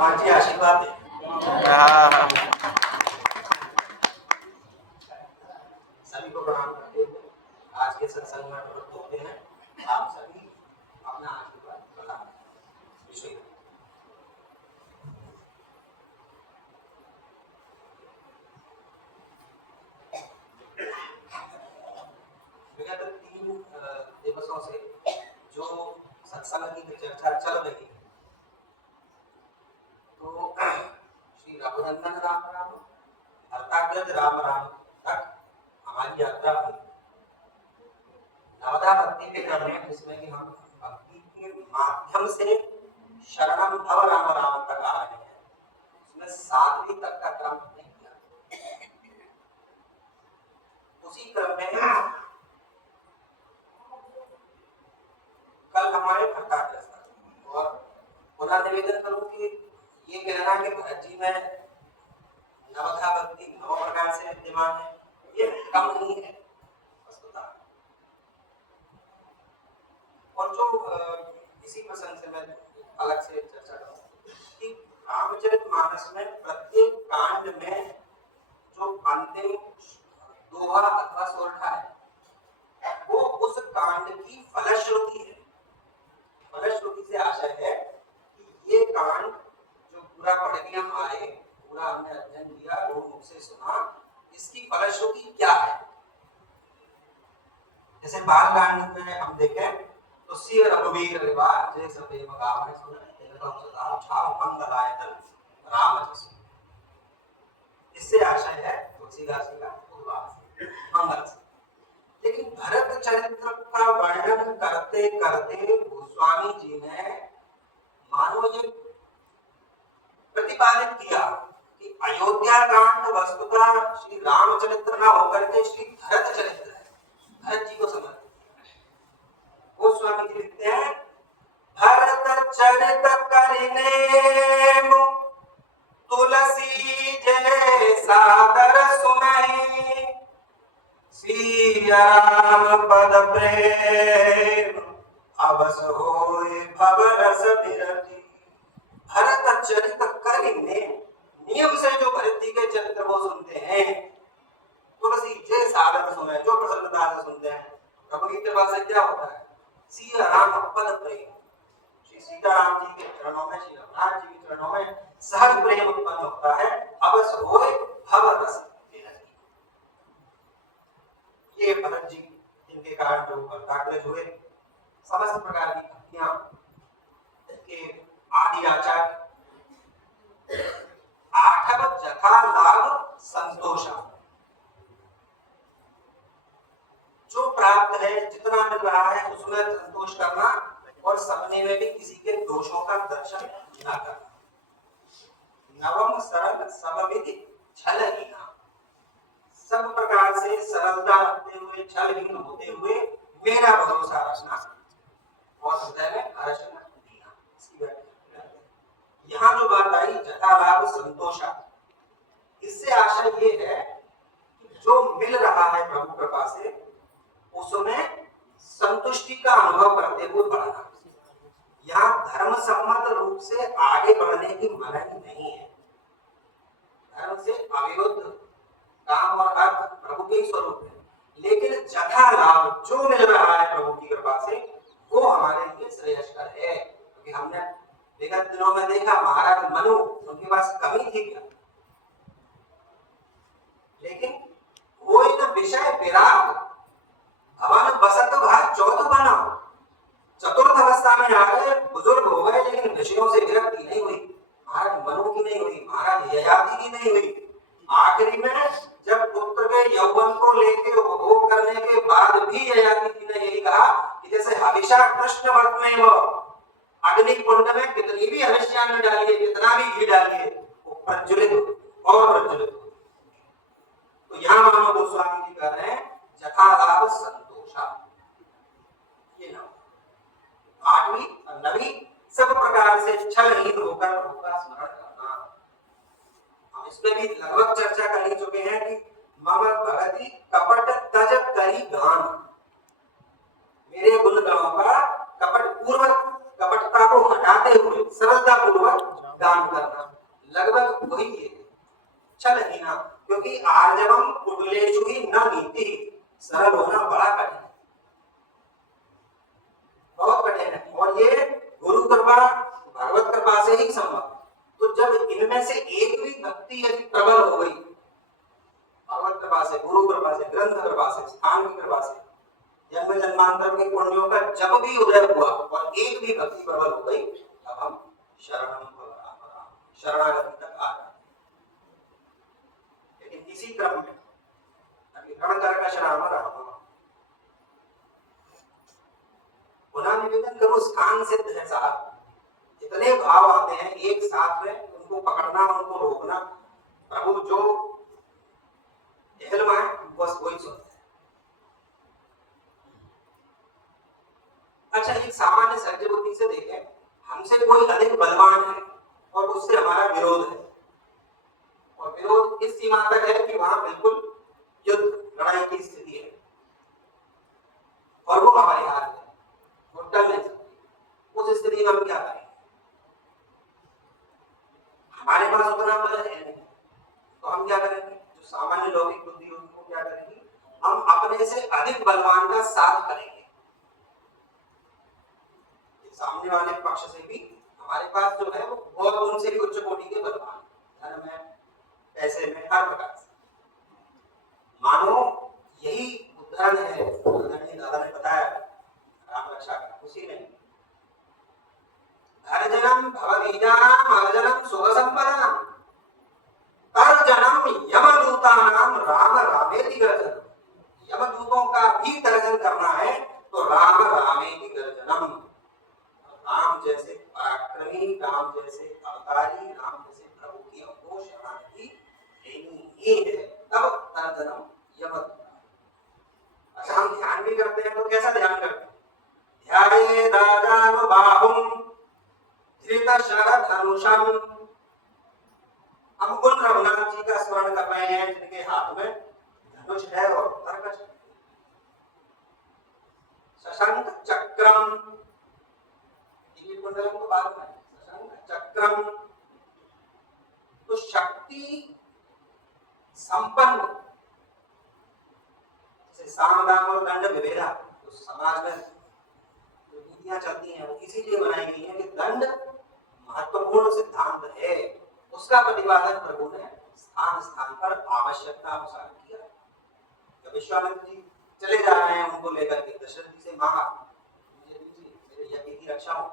हनुमानजी आशीर्वाद दें। सभी को प्रणाम करते हुए आज के सत्संग में प्रवृत्त होते हैं। आप सभी अपना आशीर्वाद प्रदान करें। विगत 3 दिवसों से जो सत्संग की चर्चा चल रही है, तो श्री रघुनंदन राम राम, भरताग्रज राम राम तक हमारी यात्रा हुई। नवधा भक्ति के क्रम में, जिसमें कि हम भक्ति के माध्यम से शरणम भव राम राम तक आ रहे हैं, उसमें 7वीं तक का क्रम नहीं किया। उसी क्रम में कल हमारे भरताग्रज था, और पुनः निवेदन करूं कि ये कहना कि भरत जी में नवधा भक्ति 9 प्रकार से विद्यमान है, ये कम नहीं है वस्तुतः। और जो इसी प्रसंग से मैं अलग से चर्चा करूं कि रामचरितमानस में प्रत्येक कांड में जो अंतिम दोहा अथवा सोरठा है, वो उस कांड की फलश्रुति है। फलश्रुति से आशय है कि ये कांड जो पूरा पढ़ के हम आए, पूरा हमने अध्ययन किया, लोग मुख से सुना, इसकी फलश्रुति क्या है। जैसे बाल कांड में हम देखें तो सिय रघुवीर विवाह जय सभे मगावे सुने तेलकम सदा छाव मंगलायतन राम जसु। इससे आशय है तुलसीदास जी का मंगल से। लेकिन भरत चरित्र का वर्णन करते करते गोस्वामी जी ने मानो ये प्रतिपादित किया कि अयोध्या कांड वस्तुतः श्री रामचरित्र न होकर के श्री भरत चरित्र है, भरत जी को समर्पित है। गोस्वामी जी लिखते हैं, भरत चरित करिने तुलसी जय सादर सुनहि, सिया राम पद प्रेम अवस होय भव रस बिरति। भरत चरित करिने, नियम से जो भरत जी के चरित्र को सुनते हैं, तुलसी जय सादर सुने, जो प्रसन्नता से सुनते हैं, प्रभु की कृपा से क्या होता है, सिया राम पद प्रेम, श्री सीताराम जी के चरणों में, श्री रघुनाथ जी के चरणों में सहज प्रेम उत्पन्न होता है। अवस होय भव रस। ये भरत जी जिनके कारण जो भरताग्रज हुए, समस्त प्रकार की भक्तियां के आदि आचार्य, आठव जथा लाभ संतोष, जो प्राप्त है, जितना मिल रहा है उसमें संतोष करना, और सपने में भी किसी के दोषों का दर्शन न करना। नवम सरल समविधि छलहीना, सब प्रकार से सरलता रखते हुए, छलहीन होते हुए मेरा भरोसा रखना, और हृदय में हर्ष न देना। यहाँ जो बात आई जथा लाभ संतोषा, इससे आशय ये है कि जो मिल रहा है प्रभु कृपा से, उसमें संतुष्टि का अनुभव करते हुए बढ़ना। यहाँ धर्म सम्मत रूप से आगे बढ़ने की मनाही नहीं है। धर्म से अविरुद्ध काम और अर्थ प्रभु के स्वरूप है, लेकिन जथा लाभ जो मिल रहा है प्रभु की कृपा से, वो हमारे लिए श्रेयस्कर है। क्योंकि हमने विगत दिनों में देखा, महाराज मनु, उनके पास कमी थी क्या, लेकिन कोई न विषय विराग भवन बसत भाग चौथ बना। चतुर्थ अवस्था में आ गए, बुजुर्ग हो गए, लेकिन विषयों से विरक्ति नहीं हुई। महाराज मनु की नहीं हुई, महाराज ययाति की नहीं हुई। आखिरी में जब पुत्र के यौवन को लेके उपभोग करने के बाद भी ययाति जी ने यही कहा कि जैसे हविषा कृष्ण वर्त में वो अग्नि कुंड में कितनी भी हविष्यान्न डालिए, कितना भी घी डालिए, वो प्रज्वलित और प्रज्वलित। तो यहाँ मानो गोस्वामी जी कह रहे हैं जथा लाभ संतोषा, ये ना 8वीं और 9वीं सब प्रकार से छलहीन होकर होगा स्मरण करना। हम इसमें भी लगभग चर्चा कर ही चुके हैं कि मम भगति कपट तज करी गान, मेरे गुण गणों का कपट पूर्वक, कपटता को हटाते हुए सरलता पूर्वक दान करना, लगभग वही है। छल ही ना, क्योंकि आर्जवम कुटलेषु ही न नीति, सरल होना बड़ा कठिन है, बहुत कठिन है। और ये गुरु कृपा भगवत कृपा से ही संभव। तो जब इनमें से एक भी भक्ति यदि प्रबल हो गई, भगवत कृपा से, गुरु कृपा से, ग्रंथ कृपा से, स्थान की कृपा से, जन्म जन्मांतर के पुण्यों का जब भी उदय हुआ और एक भी भक्ति प्रबल हो गई, तब हम शरणम शरणागति तक आ जाते। लेकिन इसी क्रम में अभी रणकर का शराम राम पुनः निवेदन करो, स्थान सिद्ध है साहब। इतने भाव आते हैं एक साथ में, उनको पकड़ना, उनको रोकना, प्रभु जो हिलमा है बस वही सुनते हैं। अच्छा, एक सामान्य सहज बुद्धि से देखें, हमसे कोई अधिक बलवान है और उससे हमारा विरोध है, और विरोध इस सीमा तक है कि वहां बिल्कुल युद्ध लड़ाई की स्थिति है और वो हमारे हाथ में, वो टल नहीं सकती। उस स्थिति में हम क्या करें? हमारे पास उतना बल है नहीं, तो हम क्या करेंगे? जो सामान्य लौकिक बुद्धि होगी वो क्या करेंगी? हम अपने से अधिक बलवान का साथ करेंगे। सामने वाले पक्ष से भी हमारे पास जो है वो बहुत उनसे भी उच्च कोटि के बलवान, धन में, पैसे में, हर प्रकार से। मानो यही उदाहरण है, दादा ने बताया राम रक्षा का, उसी में धर्जनम भवबीजानाम अर्जनम सुख संपदानाम तर्जनम यमदूतानाम राम रामेति गर्जनम। यमदूतों का भी तर्जन करना है तो राम रामेति गर्जनम। राम जैसे पराक्रमी, राम जैसे अवतारी, राम जैसे प्रभु की हमको शरणागति लेनी ही है, तब तर्जनम यमदूता। अच्छा, हम ध्यान भी करते हैं तो कैसा ध्यान करते हैं? ध्याये राजानुबाहुं धृतशरधनुषं। हम उन रघुनाथ जी का स्मरण कर रहे हैं जिनके हाथ में धनुष है और तरकश है। शशंक चक्रम, कुंडलम को बात में शशंक चक्रम, तो शक्ति संपन्न, जैसे साम दाम और दंड विभेदा, तो समाज में जो नीतियां चलती हैं वो इसीलिए बनाई गई है कि दंड महत्वपूर्ण सिद्धांत है, उसका प्रतिपादन प्रभु ने स्थान स्थान पर आवश्यकता अनुसार किया। जब विश्वामित्र जी चले जा रहे हैं उनको लेकर के, दशरथ जी से मांगा मुझे दीजिए, मेरे यज्ञ की रक्षा हो,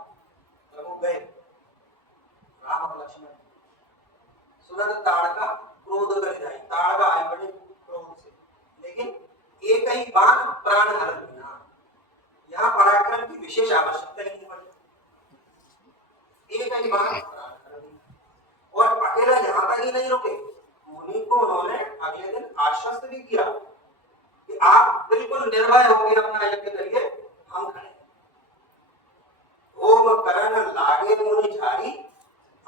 प्रभु गए, राम और लक्ष्मण सुनत ताड़का क्रोध कर जाए, ताड़का आए बड़े क्रोध से, लेकिन एक ही बाण प्राण हर लेना। यहाँ पराक्रम की विशेष आवश्यकता ही नहीं पड़ी, एक ही बाण प्राण हर लेना। और अकेला यहाँ तक ही नहीं रुके, मुनि को उन्होंने अगले दिन आश्वस्त भी किया कि आप बिल्कुल निर्भय होकर अपना यज्ञ करिए, हम खड़े। ओम करण लागे मुनि झारी,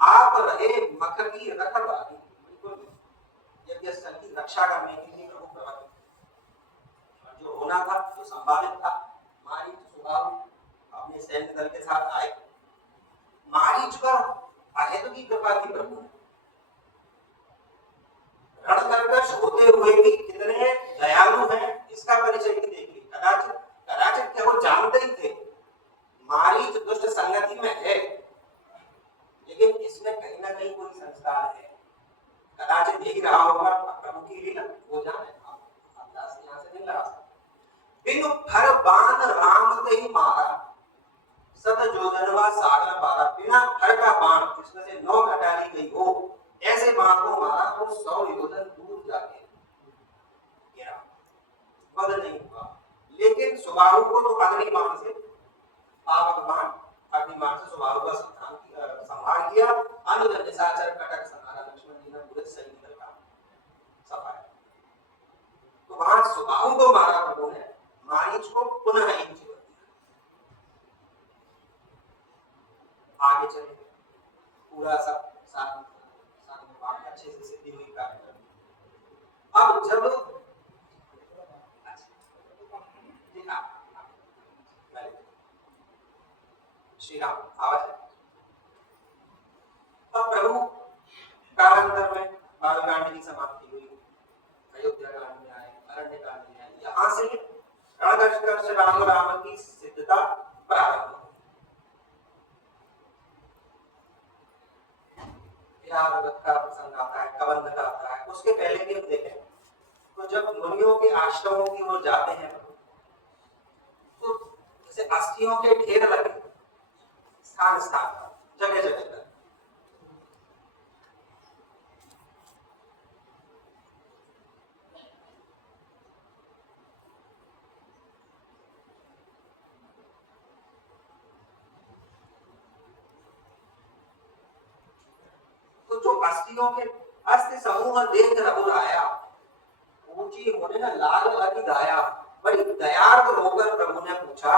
आप रहे मख की रखवाली। बिल्कुल यज्ञ स्थल की रक्षा करने के लिए प्रभु प्रबंध, जो होना था, जो संभावित था, मारीच सुबाहु अपने सैन्य दल के साथ आए। मारीच पर अहेतु की कृपा की प्रभु ने, रणकर्कश होते हुए भी कितने दयालु हैं इसका परिचय भी देखिए। कदाचित कदाचित क्या वो जानते ही थे मारीच दुष्ट संगति में है, लेकिन इसमें कहीं ना कहीं कोई संस्कार है, कदाचित यही रहा होगा प्रभु की लीला, वो जाने। आप यहाँ से नहीं लगा सकते। बिनु फर बाण राम ते मारा, सत जोधनवा सागर पारा। बिना फर का बाण, जिसमें से 9 घटा ली गई हो, ऐसे बाण को मारा तो 100 योजन दूर जाके गिरा, वध नहीं हुआ। लेकिन सुबाहु को तो अग्नि बाण से, पावक बाण अग्नि बाण से सुबाहु का संहार किया। अनुज निशाचर कटक संहारा, लक्ष्मण जी ने पूरे सैनिक दल का सफाया। तो वहां सुबाहु को मारा प्रभु ने, मारीच को पुनः एक जीवन दिया। आगे चले पूरा सब अच्छे से सिद्धि हुई कार्य। अब जब श्री राम आवाज, अब प्रभु कालांतर में बालकांड की समाप्ति हुई, अयोध्या कांड में आए, अरण्य कांड में आए, यहाँ से रणघट्ट राम राम की सिद्धता प्रारंभ हुई। का प्रसंग आता है, कबंध का आता है। उसके पहले भी हम देखें तो जब मुनियों के आश्रमों की ओर जाते हैं तो जैसे अस्थियों के ढेर लगे स्थान स्थान जगह जगह पर, तो जो अस्थियों के अस्थि समूह देख रघुराया, ऊंची होने ना लाल लगी दाया, बड़ी दयार्द होकर प्रभु ने पूछा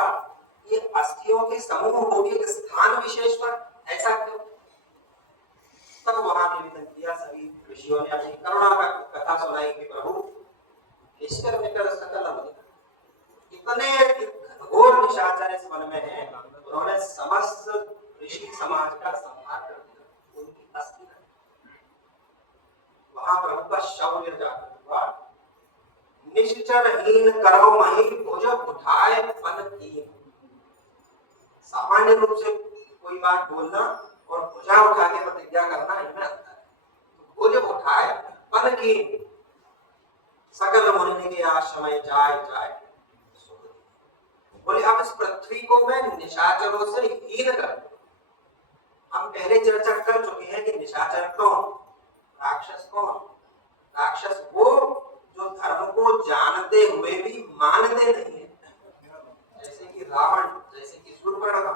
ये अस्थियों के समूह होगी एक स्थान विशेष पर, ऐसा क्यों? तब वहां निवेदन किया, सभी ऋषियों ने अपनी करुणा का कथा सुनाई कि प्रभु निष्कर निकल सकल इतने घोर निशाचर इस वन में है, उन्होंने समस्त ऋषि समाज का संहार कर दिया, उनकी अस्थि वहां प्रभु का शौर्य जागृत हुआ। निश्चरहीन करो मही भुज उठाए पन कीन। सामान्य रूप से कोई बात बोलना और भुजा उठा के प्रतिज्ञा करना इनमें अंतर है। भुज उठाए पन कीन, सकल मुनि के आश्रम जाए जाए। बोले अब इस पृथ्वी को मैं निशाचरों से हीन कर दूं। हम पहले चर्चा कर चुके हैं कि निशाचर कौन, राक्षस कौन? राक्षस वो जो धर्म को जानते हुए भी मानते नहीं है, जैसे कि रावण, जैसे कि शूर्पणखा,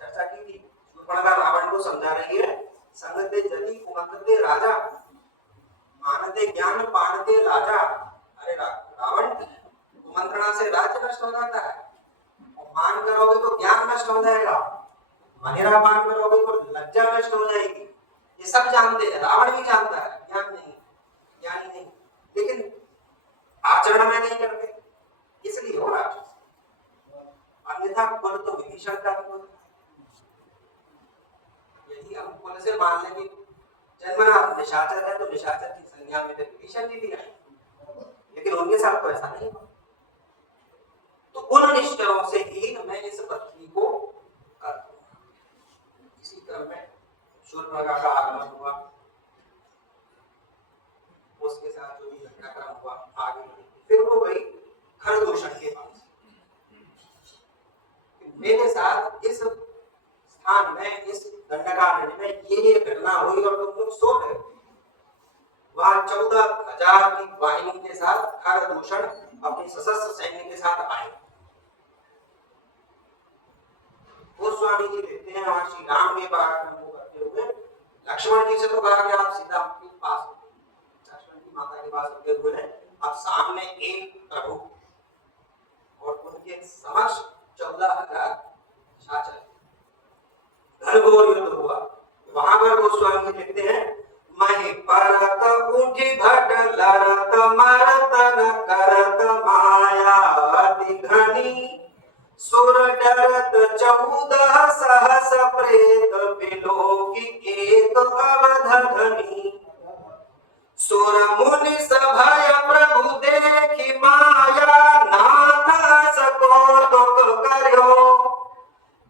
चर्चा की थी। शूर्पणखा रावण को समझा रही है, संगते जति कुमंतते राजा, मानते ज्ञान पानते लाजा। अरे रावण, कुमंत्रणा से राज्य नष्ट हो जाता है, और मान करोगे तो ज्ञान नष्ट हो जाएगा, मनेरा मान करोगे तो लज्जा नष्ट हो जाएगी। ये सब जानते हैं, रावण भी जानता है, ज्ञान नहीं, ज्ञानी नहीं, लेकिन आचरण में नहीं करते, इसलिए हो राक्षस। अन्यथा कुल तो विभीषण का भी होता। यदि हम कुल से मान लें कि जन्मना निशाचर है तो निशाचर की संज्ञा में विभीषण जी भी आए, लेकिन उनके साथ तो ऐसा नहीं हुआ। तो उन निश्चरों से ही मैं इस पृथ्वी को कर दूंगा। इसी क्रम में शूर्पणखा का आगमन हुआ, उसके साथ जो भी घटनाक्रम हुआ आगे, फिर वो गई खरदूषण के पास। मेरे साथ इस स्थान में, इस दंडकारण्य में ये घटना हुई और तुम लोग सो गए। वहां 14,000 की वाहिनी के साथ खरदूषण अपनी सशस्त्र सैन्य के साथ आए। गोस्वामी जी देखते हैं वहां श्री राम के पराक्रम को करते हुए लक्ष्मण जी से तो कहा कि आप सीधा अपने पास, लक्ष्मण जी माता के पास होते हुए अब सामने एक प्रभु और उनके समक्ष 14,000 निशाचर, घनघोर युद्ध हुआ। वहां पर गोस्वामी जी लिखते हैं, महि परत उठी घट लड़त मरत न करत माया अति घनी, सुर डरत 14 सहस प्रेत बिलोकी एक अवधधनी, सुर मुनि सभय प्रभु देखी माया, नाथ सकोतुक कर्यो,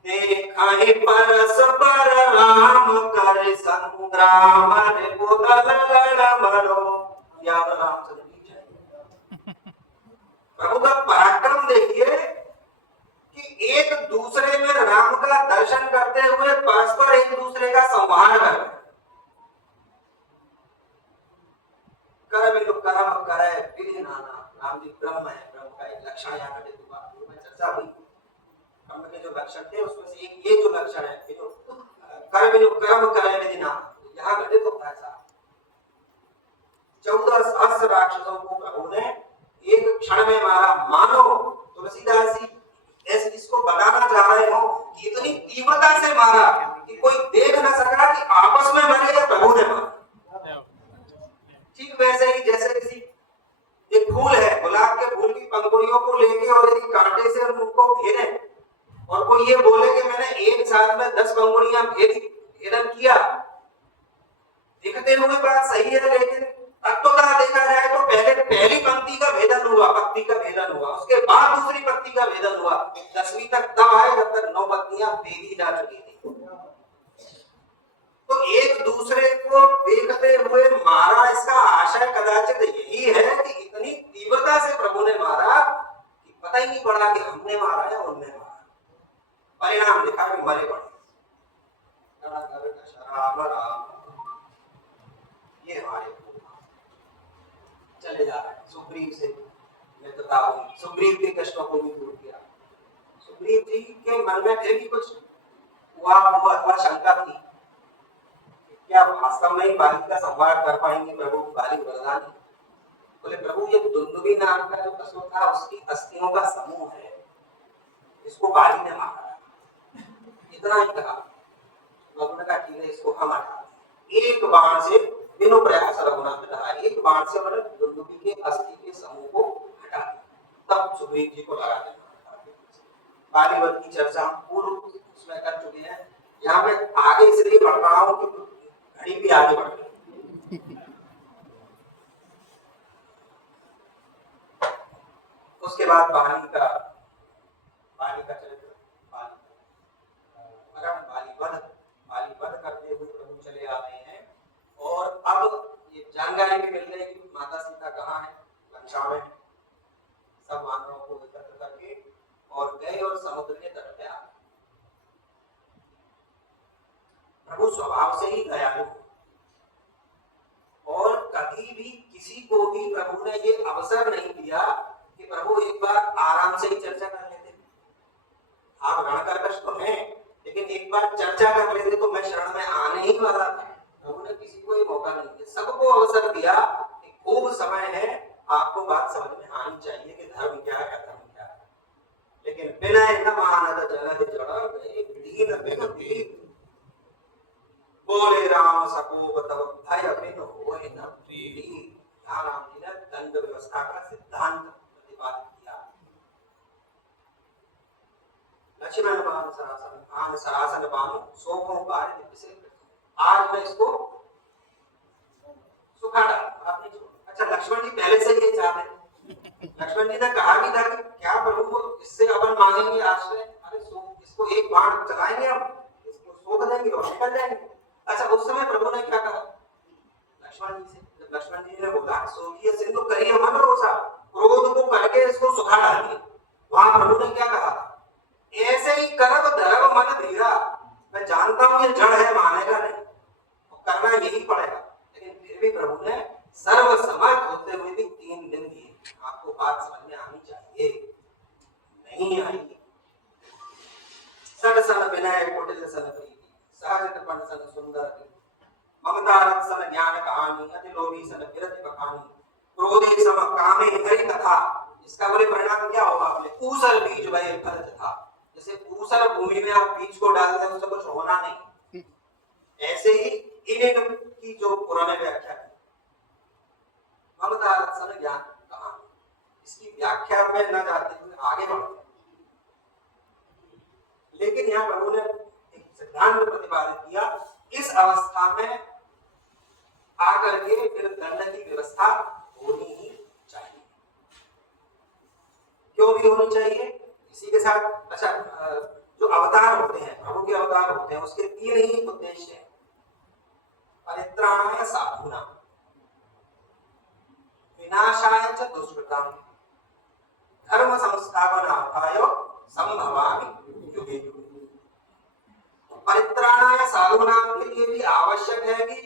देखहि परस्पर राम कर संग्राम रिपुदल लड़ मरो। याद रामचंद्र जी जय। प्रभु का पराक्रम देखिए कि एक दूसरे में राम का दर्शन करते हुए परस्पर एक दूसरे का संहार कर रहे। कर्म करे विधि नाना, राम जी ब्रह्म है, ब्रह्म का एक लक्षण यहाँ घटित हुआ, में चर्चा हुई। ब्रह्म के जो लक्षण थे उसमें से एक ये जो लक्षण है, जो कर्म करे विधि नाना, यहाँ घटित होता है। 14 सहस्त्र राक्षसों को प्रभु ने एक क्षण में मारा। मानो तुलसीदास जी ऐसे इसको बताना चाह रहे हो कि इतनी तीव्रता से मारा कि कोई देख न सका कि आपस में मरे या प्रभु ने मारा। ठीक वैसे ही जैसे किसी एक फूल है, गुलाब के फूल की पंखुड़ियों को लेके और यदि कांटे से उनको घेरे और कोई ये बोले कि मैंने एक साथ में 10 पंखुड़ियां भेदन किया, लिखते हुए बात सही है, लेकिन तत्वतः देखा जाए तो पहले पहली पंक्ति का भेदन हुआ, पक्ति का भेदन हुआ, उसके बाद दूसरी पक्ति का भेदन हुआ। 10वीं तक तब आए जब तक 9 पत्तियां भेदी जा चुकी थी। तो एक दूसरे को देखते हुए मारा, इसका आशय कदाचित यही है कि इतनी तीव्रता से प्रभु ने मारा कि पता ही नहीं पड़ा कि हमने मारा या उनने मारा। परिणाम दिखा कि मरे पड़े। ये हमारे चले जा रहे हैं। सुग्रीव से मित्रता हुई, सुग्रीव के कष्टों को भी दूर किया। सुग्रीव जी के मन में फिर भी कुछ हुआ अथवा शंका थी, क्या वास्तव में ही बाली का संवार कर पाएंगे प्रभु? बाली वरदान बोले, प्रभु ये दुंदुभी नाम का जो पशु था उसकी अस्थियों का समूह है, इसको बाली ने मारा। इतना ही कहा। प्रभु ने कहा ठीक है, इसको हम हटा दें। एक बाण से बिनु प्रयास रघुनाथ रहा, एक बाण से मतलब दुंदुभी के अस्थि के समूह को हटा दिया। तब सुग्रीव जी को लगा देना। बाली वध की चर्चा पूर्व उसमें कर चुके हैं। यहाँ पे आगे इसलिए बढ़ रहा हूं कि घड़ी भी आगे बढ़ गई। उसके बाद बाली का चरित्र, बाली वध करते हुए प्रभु चले आ रहे हैं। और अब ये जानकारी भी मिल गई कि माता सीता कहाँ है, लंका में। सब वानरों को एकत्र करके और गए और समुद्र के तट पे आ गए। प्रभु स्वभाव से ही दयालु, और कभी भी किसी को भी प्रभु ने ये अवसर नहीं दिया कि प्रभु एक बार आराम से ही चर्चा कर लेते। आप रणकर्कश तो हैं, लेकिन एक बार चर्चा कर लेते तो मैं शरण में आने ही वाला था। प्रभु ने किसी को ये मौका नहीं दिया, सबको अवसर दिया कि खूब समय है, आपको बात समझ में आनी चाहिए कि धर्म क्या है, अधर्म क्या है। लेकिन विनय न मानद जलद जड़ गए, दीन बिन दीन बोले राम सकोप तब भय बिन होए न प्रीति। राम जी ने दंड व्यवस्था का सिद्धांत प्रतिपादित किया। लक्ष्मण बाण सरासन बाणु सोखों कार्य विषय। आज मैं इसको सुखा डालूंगा, आप नहीं छोड़ूंगा। अच्छा, लक्ष्मण जी पहले से ये चाहते हैं। लक्ष्मण जी ने कहा भी था कि क्या प्रभु को इससे अपन मांगेंगे आश्रय? अरे इसको एक बाण चलाएंगे, हम इसको सोख देंगे और निकल जाएंगे। अच्छा, उस समय प्रभु ने क्या कहा लक्ष्मण जी से? जब लक्ष्मण जी ने बोला सोखिए सिंधु करिए मन रोसा, क्रोध को करके इसको सुखा डालिए, वहां प्रभु ने क्या कहा? ऐसे ही करब धरब मन धीरा। मैं जानता हूं ये जड़ है, मानेगा नहीं, तो करना यही पड़ेगा। लेकिन फिर भी प्रभु ने सर्वसमर्थ होते हुए भी 3 दिन दिए। आपको बात समझ में आनी चाहिए, नहीं आई। सड सन विनय कुटिल सन प्रीति, सहज कृपण सन सुंदर ममता रत सन ज्ञान कहानी, अति लोभी सन विरति बखानी, क्रोधे सम कामे हरि कथा। इसका बोले परिणाम क्या होगा? आपने ऊसर बीज भय फल था। जैसे ऊसर भूमि में आप बीज को डाल दें उससे कुछ होना नहीं, ऐसे ही इन की जो पुराने व्याख्या की ममता रत सन ज्ञान कहानी, इसकी व्याख्या में न जाते हुए आगे बढ़ते। लेकिन यहाँ प्रभु ने एक सिद्धांत प्रतिपादित किया, इस अवस्था में आकर के फिर दंड की व्यवस्था होनी ही चाहिए। क्यों भी होनी चाहिए? इसी के साथ अच्छा, जो अवतार होते हैं, प्रभु के अवतार होते हैं, उसके 3 ही उद्देश्य हैं। परित्राणाय साधूनां, विनाशाय च दुष्कृतां, धर्म संस्थापनार्थाय संभवामि युगे युगे। परित्राणाय साधूनां के लिए भी आवश्यक है कि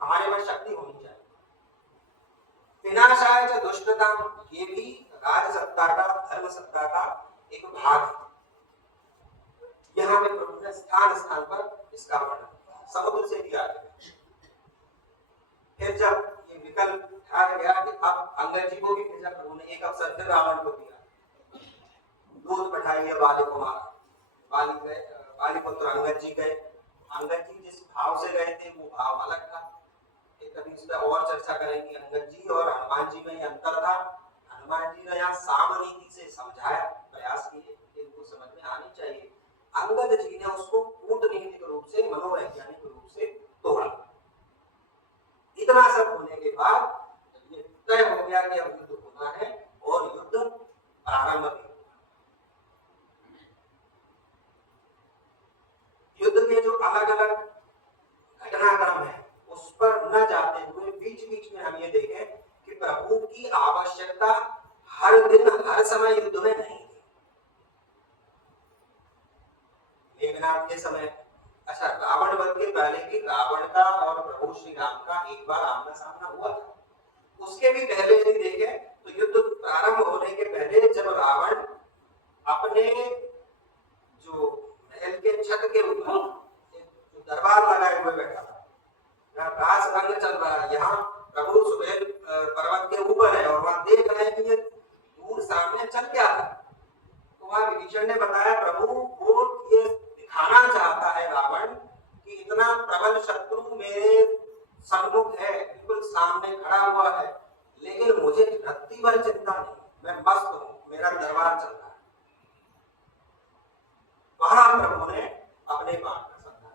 हमारे में शक्ति होनी चाहिए। विनाशाय च दुष्कृतां, ये भी राज सत्ता का, धर्म सत्ता का एक भाग है। यहाँ पे प्रभु ने स्थान स्थान पर इसका वर्णन किया, समुद्र से भी आगे। फिर जब ये विकल्प उठाया गया कि अब अंगद जी को भी भेजा प्रभु ने, एक अवसर फिर रावण को दिया, दूध बैठाइए बाली को मारा। बाली गए, बाली पुत्र अंगद जी गए। अंगद जी जिस भाव से गए थे वो भाव अलग था। कभी इस पर और चर्चा करेंगे। अंगद जी और हनुमान जी में ये अंतर था। हनुमान जी ने यहाँ सामनीति से समझाया, प्रयास किए, इनको समझ में आनी चाहिए। अंगद जी ने उसको कूटनीतिक रूप से, मनोवैज्ञानिक रूप से तोड़ा। बीच में हम ये देखें कि प्रभु की आवश्यकता हर दिन हर समय युद्ध में नहीं थी। मेघनाद के समय, अच्छा रावण वध के पहले की रावण का और प्रभु श्री राम का एक बार आमना सामना हुआ था। उसके भी पहले यदि देखें तो युद्ध प्रारंभ होने के पहले जब रावण अपने जो महल के छत के ऊपर दरबार लगाए हुए बैठा था, रास रंग चल रहा है, यहाँ प्रभु सुबेल पर्वत के ऊपर है और वहां देख रहे हैं कि ये दूर सामने चल क्या रहा है। तो वहां विभीषण ने बताया प्रभु वो ये दिखाना चाहता है रावण कि इतना प्रबल शत्रु मेरे सम्मुख है, बिल्कुल सामने खड़ा हुआ है, लेकिन मुझे रत्ती भर चिंता नहीं, मैं मस्त हूँ, मेरा दरबार चल रहा है। वहां प्रभु ने अपने बाण का समझा,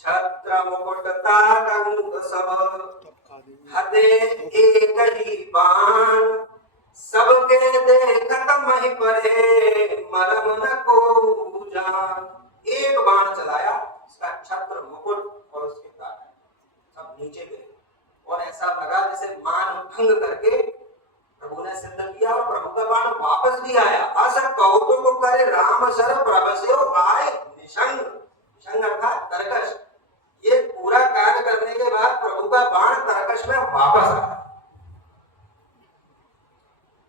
छत्र मुकुट तारंग सब हते एक ही बाण, सबके देखत महि परे मरम न को जान। एक बाण चलाया, उसका छत्र मुकुट और उसके तार सब नीचे गिरे और ऐसा लगा जैसे मान भंग करके प्रभु ने सिद्ध किया और प्रभु का बाण वापस भी आया। अस कौतुक करे राम सर प्रभस्यो आए निशंग, निशंग अर्थात तरकश। ये पूरा कार्य करने के बाद प्रभु का बाण तरकश में वापस आया।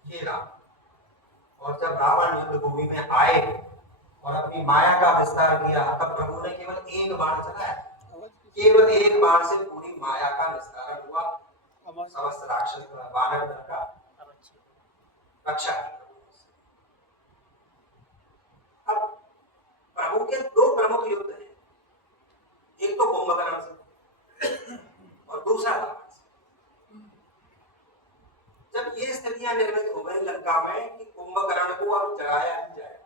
ये राम, और जब रावण युद्ध भूमि में आए और अपनी माया का विस्तार किया तब प्रभु ने केवल एक बाण चलाया, केवल एक बाण से पूरी माया का विस्तार हुआ, समस्त राक्षस वानर दल का रक्षा की। अब प्रभु के दो प्रमुख युद्ध हैं, एक तो कुंभकर्ण से और दूसरा रावण से। जब ये स्थितियां निर्मित हो गई लंका में कि कुंभकर्ण को अब जगाया ही जाए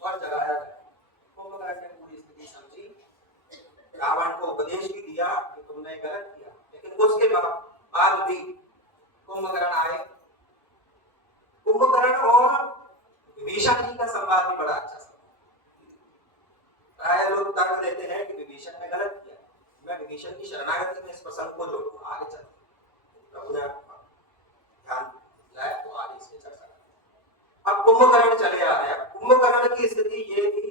और जगाया जाए, कुंभकर्ण ने पूरी स्थिति समझी, रावण को उपदेश भी दिया कि तुमने गलत किया, लेकिन उसके बाद भी कुंभकर्ण आए। कुंभकर्ण और विभीषण जी का संवाद भी बड़ा अच्छा संवाद। प्राय लोग तर्क देते हैं कि विभीषण ने गलत किया, मैं विभीषण की शरणागति में इस प्रसंग को जोड़ूं, आगे चल प्रभु ने ध्यान दिलाया तो आगे इसमें चर्चा करें। अब कुंभकर्ण चले आ रहे हैं। कुंभकर्ण की स्थिति ये थी,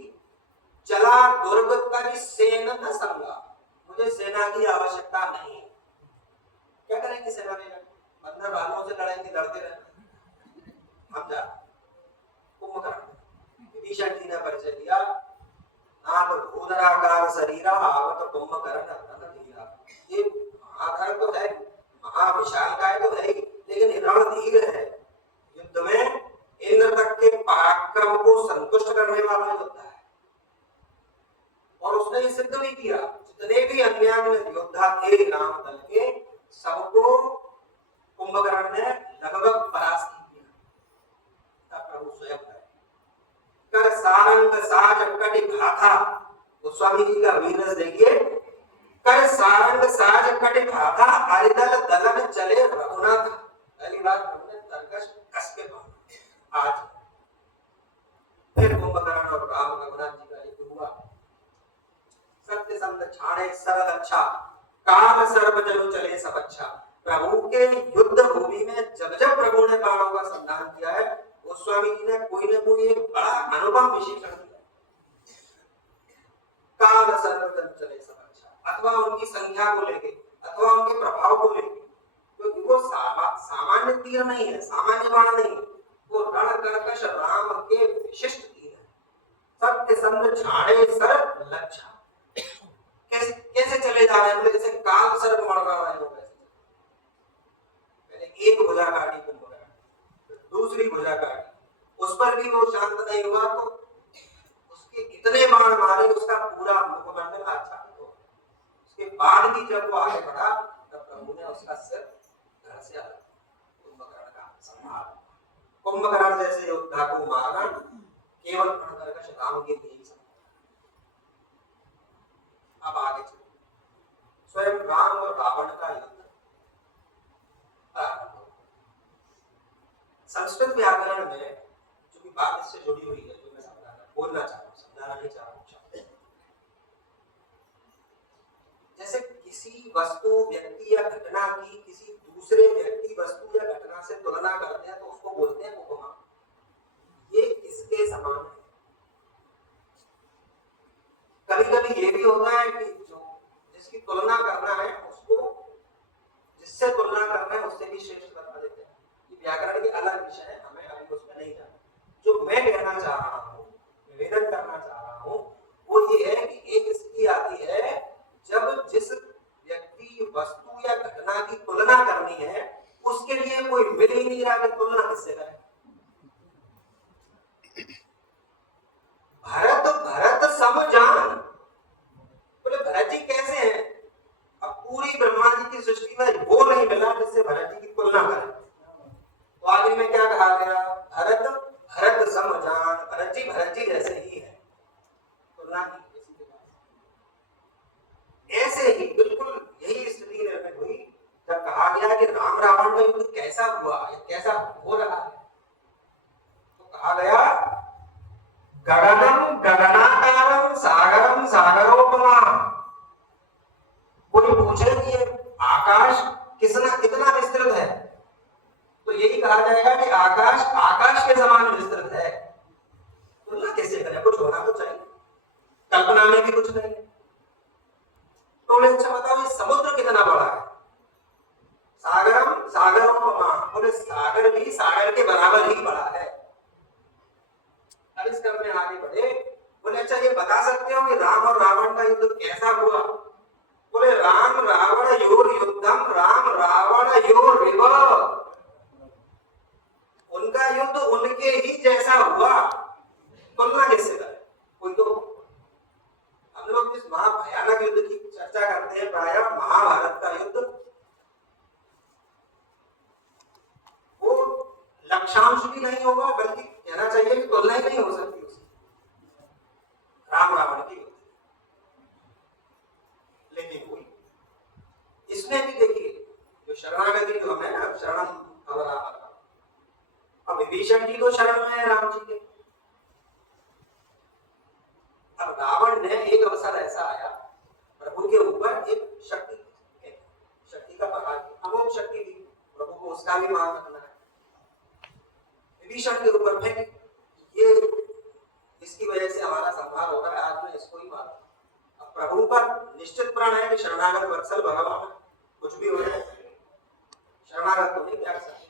चला दुर्ग कर सेन न संगा, मुझे सेना की आवश्यकता नहीं है। क्या करेंगे सेना में, अंदर बालों से लड़ेंगे, लड़ते रहेंगे, हम जा। कुंभकर्ण विभीषण जी ने परिचय दिया, नाथ भूधराकार शरीरा आवत कुंभकर्ण रन धीरा। ये महाधर तो है, महाविशालकाय तो है, लेकिन रणधीर है, युद्ध में इंद्र तक के पराक्रम को संतुष्ट करने वाला योद्धा है। और उसने ये सिद्ध भी किया, जितने भी अन्यान्य योद्धा थे राम दल के, सबको कुंभकर्ण ने लगभग परास्त किया। प्रभु स्वयं है, कर सारंग साज कटि घाथा, गोस्वामी जी का वीरस देखिए, कर सारंग साज कटि घाथा, अरिदल दलन चले रघुनाथ। पहली बात प्रभु ने तरकश कस के बांधा। आज फिर कुंभकर्ण और राम रघुनाथ जी का युद्ध हुआ। सत्य संग छाड़े सरल अच्छा, काल सर्व जनु चले सब अच्छा। प्रभु के युद्ध भूमि में जब जब प्रभु ने बाणों का संधान किया है, गोस्वामी जी ने कोई न कोई एक बड़ा अनुपम विशेषण दिया, काल सर्व जनु चले सब अच्छा, अथवा उनकी संख्या को लेके अथवा उनके प्रभाव को लेके, क्योंकि वो सामान्य तीर नहीं है, सामान्य बाण नहीं है, वो रण कर्कश राम के विशिष्ट तीर है। सत्य संग छाड़े सर लक्षा, कैसे चले जा रहे हैं, जैसे काल सर्प मर रहा है, पहले एक भुजा काटी कुंभकर्ण, दूसरी भुजा काटी, उस पर भी वो शांत नहीं हुआ तो उसके इतने बाण मारे उसका पूरा मुखमंडल आच्छादित हो गया। उसके बाद भी जब वो आगे बढ़ा तब प्रभु ने उसका सिर घर से अलग, कुंभकर्ण का संहार। कुंभकर्ण जैसे योद्धा को मारना केवल रणकर्कश राम के लिए ही संभव। अब आगे चलो, स्वयं राम और रावण का युद्ध प्रारंभ हो। संस्कृत व्याकरण में जो भी बात इससे जुड़ी हुई है, जो मैं बोलना चाह रहा हूँ, समझाना नहीं चाह रहा हूँ, जैसे किसी वस्तु, व्यक्ति या घटना की किसी दूसरे व्यक्ति, वस्तु या घटना से तुलना करते हैं तो उसको बोलते हैं उपमा। ये किसके समान है? कभी कभी ये भी होता है कि जो जिसकी तुलना करना है उसको जिससे तुलना करना है उससे भी श्रेष्ठ बता देते हैं। ये व्याकरण के अलग विषय है, हमें अभी उसमें नहीं जाना। जो मैं कहना चाह रहा हूँ, निवेदन करना चाह रहा हूँ, वो ये है कि एक स्थिति आती है जब जिस व्यक्ति, वस्तु या घटना की तुलना करनी है उसके लिए कोई मिल ही नहीं रहा कि तुलना किससे करें। भरत सम जान, बोले भरत जी कैसे हैं? अब पूरी ब्रह्मा जी की सृष्टि में वो नहीं मिला जिससे भरत जी की तुलना करें। तो आगे में क्या कहा गया? भरत सम जान, भरत जी जैसे ही है, तुलना की। ऐसे ही बिल्कुल यही स्थिति निर्मित हुई जब कहा गया कि राम रावण का युद्ध कैसा हुआ या कैसा हो रहा है। तो कहा गया गगनम गगनाकारम सागरम सागरोपमा। कोई पूछे कि ये आकाश कितना विस्तृत है, तो यही कहा जाएगा कि आकाश आकाश के समान विस्तृत है। तुलना कैसे करें? कुछ होना तो चाहिए, कल्पना में भी कुछ नहीं। तो अच्छा बताओ ये समुद्र कितना बड़ा है? सागरम सागरोपमा, बोले सागर भी सागर के बराबर ही बड़ा है। अब इस क्रम में आगे बढ़े, बोले अच्छा ये बता सकते हो कि राम और रावण का युद्ध कैसा हुआ? बोले Ram Ravan your Yuddham Ram Ravan your रिव, उनका युद्ध उनके ही जैसा हुआ। तुलना कैसे करें? कोई तो हम लोग जिस महाभयानक युद्ध की चर्चा करते हैं, प्रायः महाभारत का युद्ध, वो लक्ष्यांश भी नहीं होगा, बल्कि कहना चाहिए कि तुलना ही नहीं हो सकती उसकी राम रावण की युद्ध। लेकिन वही इसमें भी देखिए जो शरणागति जो हमें अब शरणम अवरा, अब विभीषण जी तो शरण में है राम जी के। अब रावण ने एक अवसर ऐसा आया, प्रभु के ऊपर एक शक्ति का प्रहार किया, अमोघ शक्ति दी प्रभु को, उसका भी मान रखना है। विभीषण के ऊपर फेंक, ये इसकी वजह से हमारा संहार हो रहा है, आज में इसको ही मार। अब प्रभु पर निश्चित प्रण है कि शरणागत वत्सल भगवान, कुछ भी हो जाए शरणागत को नहीं त्याग सकते।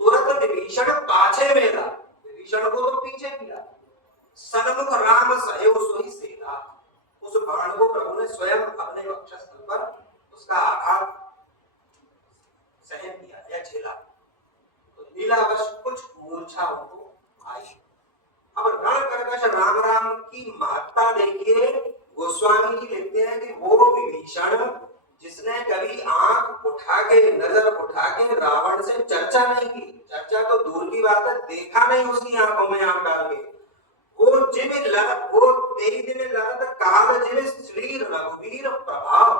तुरंत विभीषण पाछे में था, विभीषण को तो पीछे किया, सन्मुख राम सहयोग सोई सेना। उस बाण को प्रभु ने स्वयं अपने वक्षस्थल पर उसका आघात सहन किया या झेला, तो लीलावश कुछ मूर्छा उनको आई। अब रण कर्कश राम राम की महत्ता देखिए, गोस्वामी जी लिखते हैं कि वो विभीषण जिसने कभी आंख उठा के, नजर उठा के रावण से चर्चा नहीं की, चर्चा तो दूर की बात है, देखा नहीं उसकी आंखों में आंख डाल के, वो जिम लड़त, वो तेरी दिन लड़त काल जिम श्री रघुवीर प्रभाव,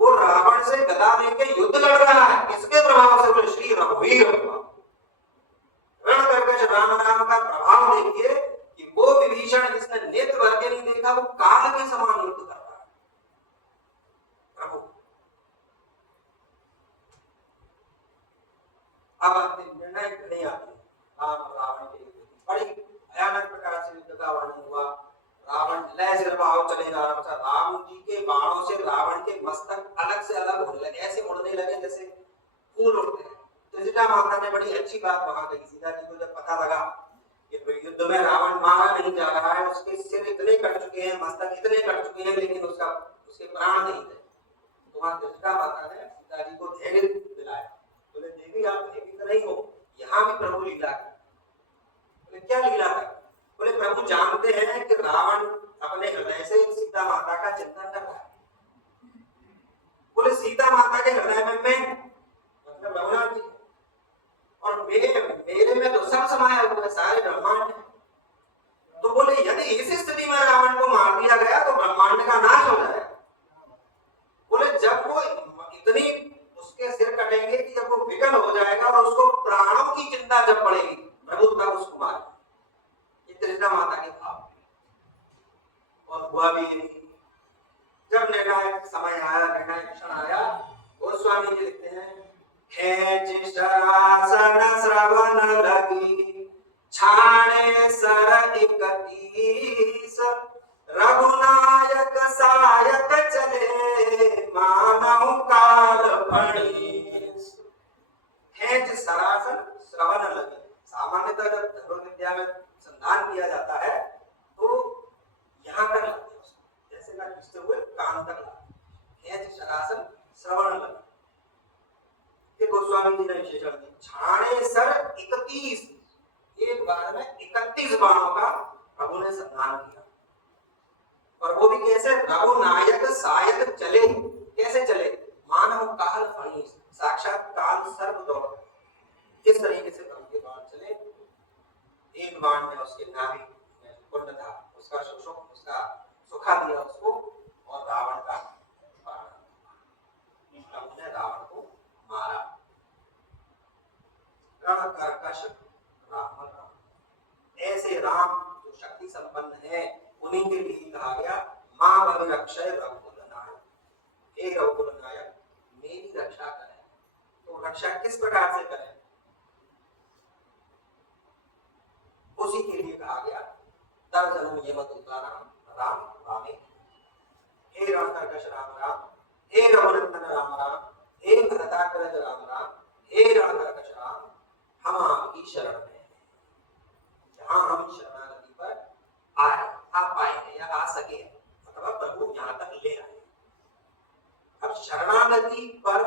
वो रावण से गदा लेके युद्ध लड़ रहा है, किसके प्रभाव से? बोले श्री रघुवीर प्रभाव। रण कर्कश राम राम का प्रभाव देखिए कि वो विभीषण जिसने नेत्र भर के नहीं देखा, वो काल के समान युद्ध कर रहा है प्रभु। अब अंतिम निर्णय नहीं आती, राम और रावण के युद्ध बड़ी भयानक प्रकार से युद्ध का वर्णन हुआ। रावण लय सिरभाव चले जा रहा था, राम जी के बाणों से रावण के मस्तक अलग से अलग होने लगे, ऐसे उड़ने लगे जैसे फूल उड़ते हैं। तो सीता माता ने बड़ी अच्छी बात वहां कही। सीता जी को जब पता लगा कि युद्ध में रावण मारा नहीं जा रहा है, उसके सिर इतने कट चुके हैं, मस्तक इतने कट चुके हैं, लेकिन उसके प्राण नहीं थे, तो वहां सीता माता ने सीता जी को धैर्य दिलाया। बोले देवी आप भयभीत नहीं हो, यहाँ भी प्रभु लीला की। बोले क्या लीला है? बोले प्रभु जानते हैं कि रावण अपने हृदय से सीता माता का चिंतन कर रहा है। बोले सीता माता के हृदय में मैं, मतलब रघुनाथ जी, और मेरे में तो सब समाया हुआ है, सारे ब्रह्मांड है। तो बोले यदि इस स्थिति में रावण को मार दिया गया तो ब्रह्मांड का नाश हो जाएगा। बोले जब वो इतनी उसके सिर कटेंगे कि जब वो विकल हो जाएगा और उसको प्राणों की चिंता जब पड़ेगी, प्रभु तब उसको मार। ये त्रिशा माता के भाव, और हुआ भी जब निर्णायक समय आया, निर्णायक क्षण आया, गोस्वामी जी लिखते हैं, खेच शरासन श्रवण लगी, छाणे सर 31, रघुनायक सायक चले, मानव काल फणीस। खेच सरासन श्रवण लगी। सामान्यतः जब धर्म विद्या में संधान किया जाता है तो यहाँ तक लगते हैं, जैसे मैं खींचते हुए कान तक लाते। खेच शरासन श्रवण लगी। फिर गोस्वामी जी ने विशेषण दी, छाणे सर 31, एक बार में 31 बाणों का प्रभु ने संधान किया। और वो भी कैसे? रघुनायक सायक चले। कैसे चले? मानव काल फणीस, साक्षात काल सर्प दौड़। किस तरीके से प्रभु के बाण चले? एक बाण में उसके नाभि में कुंड था, उसका शोषक, उसका सुखा दिया उसको, और रावण का प्रभु ने रावण को मारा। रण कर्कश राम राम। ऐसे राम जो शक्ति संपन्न है, उन्हीं के लिए कहा गया, मां भविरक्षय रघुकुल नायक। हे रघुकुल नायक, मेरी रक्षा करें। तो रक्षा किस प्रकार से करें? उसी के लिए कहा गया, तर जन्म यमत उताराम राम रामे। हे रण कर्कश राम राम, हे रघुनंदन राम राम, हे भरताग्रज राम राम, हे रण कर्कश राम, हम आपकी शरण में हैं। जहां हम शरणागति पर आ पाएंगे या आ सके, अथवा प्रभु यहाँ तक ले आए। अब शरणागति पर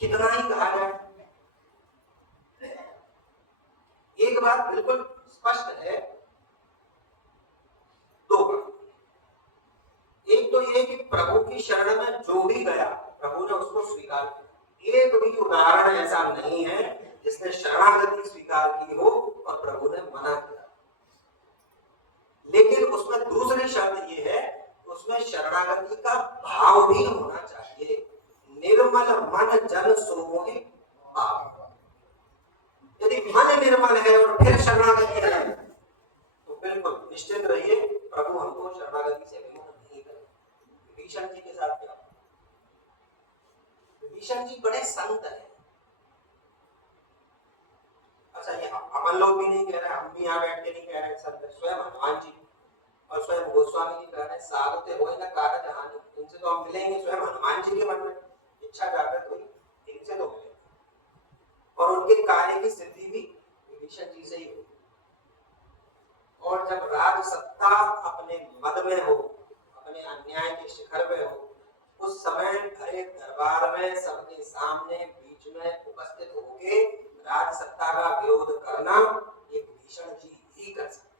कितना ही कहा जाए, एक बात बिल्कुल स्पष्ट है, दो बात। एक तो ये कि प्रभु की शरण में जो भी गया, प्रभु ने उसको स्वीकार किया। एक भी उदाहरण ऐसा नहीं है जिसने शरणागति स्वीकार की हो और प्रभु ने मना किया। लेकिन उसमें दूसरी शर्त ये है, उसमें शरणागति का भाव भी होना चाहिए। निर्मल मन जन सोमोहि भाव। यदि मन निर्मल है और फिर शरणागति है तो बिल्कुल निश्चित रहिए, प्रभु हमको शरणागति से विमुख नहीं करेंगे। विभीषण जी के साथ क्या? विभीषण जी बड़े संत हैं। अच्छा, ये अपन लोग भी नहीं कह रहे, हम भी यहाँ बैठ के नहीं कह रहे, संत स्वयं हनुमान जी और स्वयं गोस्वामी जी कह रहे हैं, साधुते होए न कारज हानि। इनसे तो हम मिलेंगे, स्वयं हनुमान जी के मन में इच्छा जागृत हुई, इनसे तो मिलेंगे। और उनके कार्य की सिद्धि भी विभीषण जी से ही हुई। और जब राज सत्ता अपने मद में हो, अपने अन्याय के शिखर में हो, उस समय भरे दरबार में सबके सामने बीच में उपस्थित होके राज सत्ता का विरोध करना, ये विभीषण जी ही कर सकते।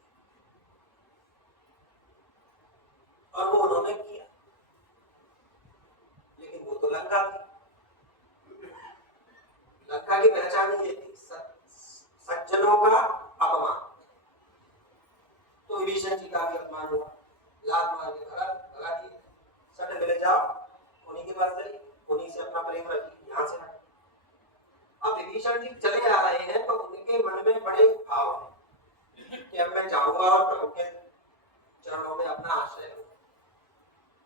और वो उन्होंने किया। लेकिन वो तो लंका थी। लंका की पहचान ये थी, सज्जनों का अपमान। तो विभीषण जी का भी अपमान हुआ, लात मार के भगा दिए। सट मिले जाओ, उन्हीं के पास चली, उन्हीं से अपना प्रेम रखी, यहाँ से हट। अब विभीषण जी चले आ रहे हैं तो उनके मन में बड़े भाव हैं कि अब मैं जाऊंगा और प्रभु के चरणों में अपना आश्रय लूंगा।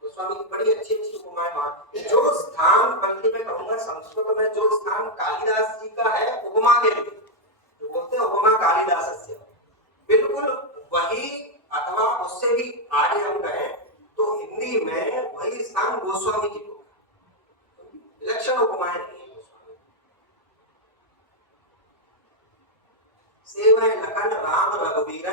गोस्वामी की बड़ी अच्छी अच्छी उपमाएं बात। जो स्थान, बल्कि मैं कहूंगा संस्कृत में जो स्थान कालिदास जी का है उपमा के लिए, जो बोलते हैं उपमा कालिदास से, बिल्कुल वही अथवा उससे भी आगे हम कहें तो हिंदी में वही स्थान गोस्वामी जी को। विलक्षण उपमाएं नहीं है गोस्वामी। सेवै लखन राम रघुवीर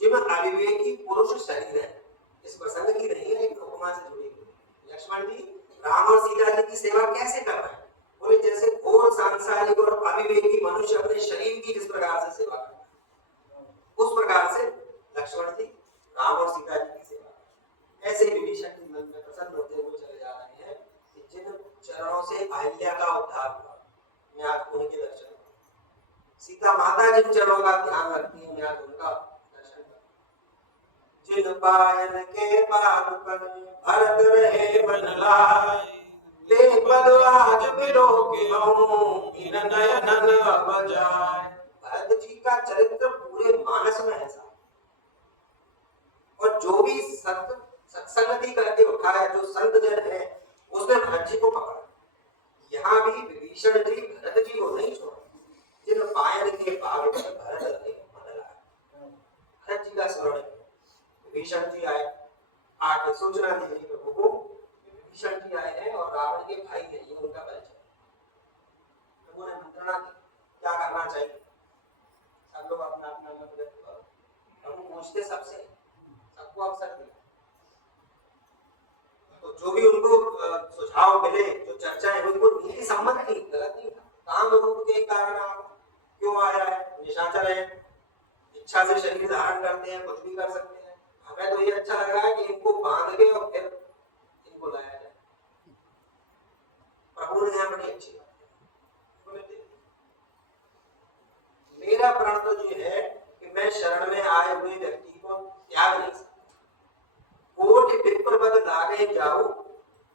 जिम अविवेकी पुरुष शरीर है। इस प्रसंग की नहीं है, लेकिन उपमा से जुड़ी हुई। लक्ष्मण जी राम और सीता जी की सेवा कैसे कर रहे हैं? बोले जैसे घोर सांसारिक और अविवेकी मनुष्य अपने शरीर की जिस प्रकार से सेवा करता है, उस प्रकार से लक्ष्मण जी राम और सीता जी की सेवा। ऐसे ही विभीषण जी मन में प्रसन्न होते हुए चले जा रहे हैं कि जिन चरणों से अहिल्या का उद्धार हुआ, मैं आज उनके दर्शन करूं। सीता माता जिन चरणों का ध्यान रखती है, मैं आज उनका दर्शन करूं। जिन पायन के बाद पर भरत रहे मन लाए, ले पद आज बिलो के हूं, इन नयनन अब जाए। भरत जी का चरित्र पूरे मानस में है। और जो भी भी सत्संगति करके उठा है, जो संत जन है, उसने भरत जी को पकड़ा। यहाँ भी विभीषण जी भरत जी को नहीं छोड़ा। जिन पायन के भाग पर भरत ने बदला, भरत जी का स्मरण विभीषण जी आए, आके सूचना दी गई प्रभु को, विभीषण जी आए हैं और रावण के भाई हैं, ये उनका परिचय। प्रभु ने मंत्रणा की, क्या करना चाहिए, सब लोग अपना अपना मत व्यक्त करो। प्रभु पूछते सबसे, सबको अवसर दिया, तो जो भी उनको सुझाव मिले, जो चर्चाएं हुई, वो नीति सम्मत थी, गलत नहीं था। काम रूप के कारण आप क्यों आया है, निशाचर है, इच्छा से शरीर धारण करते हैं, कुछ भी कर सकते हैं। हमें तो ये अच्छा लग रहा है कि इनको बांध के और फिर इनको लाया जाए। प्रभु ने यहाँ बड़ी अच्छी बात है, मेरा प्रण तो ये है कि मैं शरण में आए हुए व्यक्ति को त्याग नहीं सकता। कोटि विप्र पद लागे जाऊं,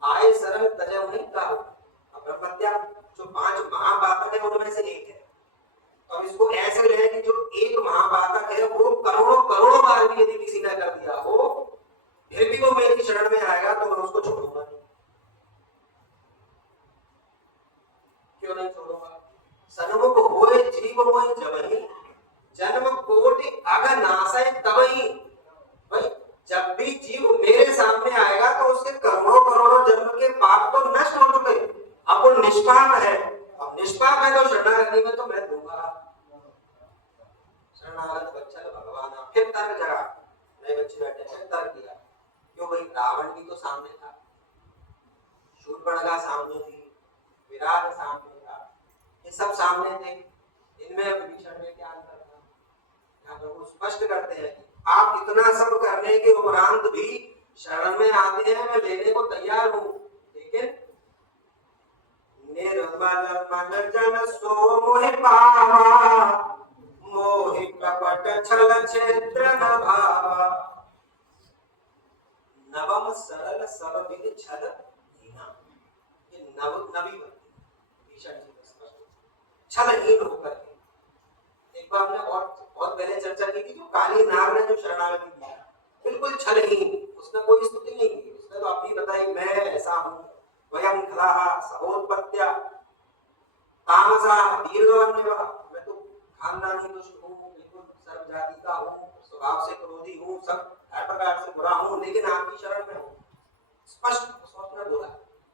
आए शरण तजौ नहीं काहू। अब ब्रह्मत्या जो 5 महाबातक है उनमें से एक है। अब इसको ऐसे ले कि जो एक महाबातक है वो करोड़ों करोड़ों बार भी यदि किसी ने कर दिया हो, फिर भी वो मेरी शरण में आएगा तो मैं उसको छोड़ूंगा नहीं। क्यों नहीं छोड़ूंगा? सन्मुख होए जीव मोहि जबहि, जन्म कोटि अगनाशय तबहि। भाई जब भी जीव मेरे सामने आएगा तो उसके करोड़ों करोड़ों जन्म के पाप तो नष्ट हो चुके, अब वो निष्पाप है। अब निष्पाप है तो शरणागति में तो मैं दूंगा। शरणागत बच्चा भगवान फिर तर्क जगा, नए बच्चे बैठे फिर तर्क दिया, क्यों भाई रावण भी तो सामने था, शूर्पणखा सामने थी, विराट सामने था, ये सब सामने थे, इनमें विभीषण में क्या अंतर था? यहाँ प्रभु स्पष्ट करते हैं कि आप इतना सब करने के उपरांत भी शरण में आते हैं, मैं लेने को तैयार हूं, लेकिन निर्मल मन जन सो मोहि पावा, मोहि कपट छल क्षेत्र न भावा। नवम सरल सब विधि छल हीना, ये नवी भीषण जी स्पष्ट छलहीन होकर के। एक बार हमने बहुत पहले चर्चा की थी, जो काली नाग ने जो शरणागति दी, बिल्कुल छलहीन, उसने कोई स्तुति नहीं की, उसने तो अपनी बताई मैं ऐसा हूं, वयम खलाहा सहोत्पत्त्या तामसा दीर्घवन्यवा, मैं तो खानदानी दुष्ट हूं, बिल्कुल सर्व जाति का हूं, स्वभाव से क्रोधी हूं, सब हर प्रकार से बुरा हूं, लेकिन आपकी शरण में हूं। स्पष्ट उसने बोला।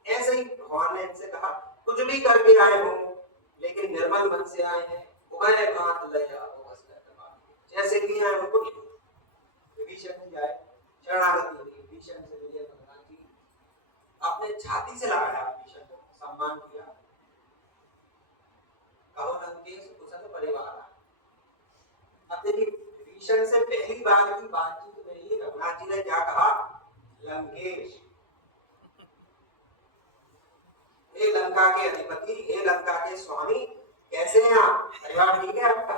ऐसे ही भगवान ने इनसे कहा, कुछ भी करके आए हो लेकिन निर्मल मन से आए हैं, उभय भांत लया जैसे भी आए उनको नहीं। विभीषण जी आए, शरणागति हुई, विभीषण से मिले भगवान जी, अपने छाती से लगाया, विभीषण को सम्मान किया, कहो लंकेश कुशल परिवार। अब देखिए विभीषण से पहली बार की बातचीत में ही रघुनाथ जी ने क्या कहा, लंकेश, हे लंका के अधिपति, हे लंका के स्वामी, कैसे हैं आप, परिवार ठीक है आपका,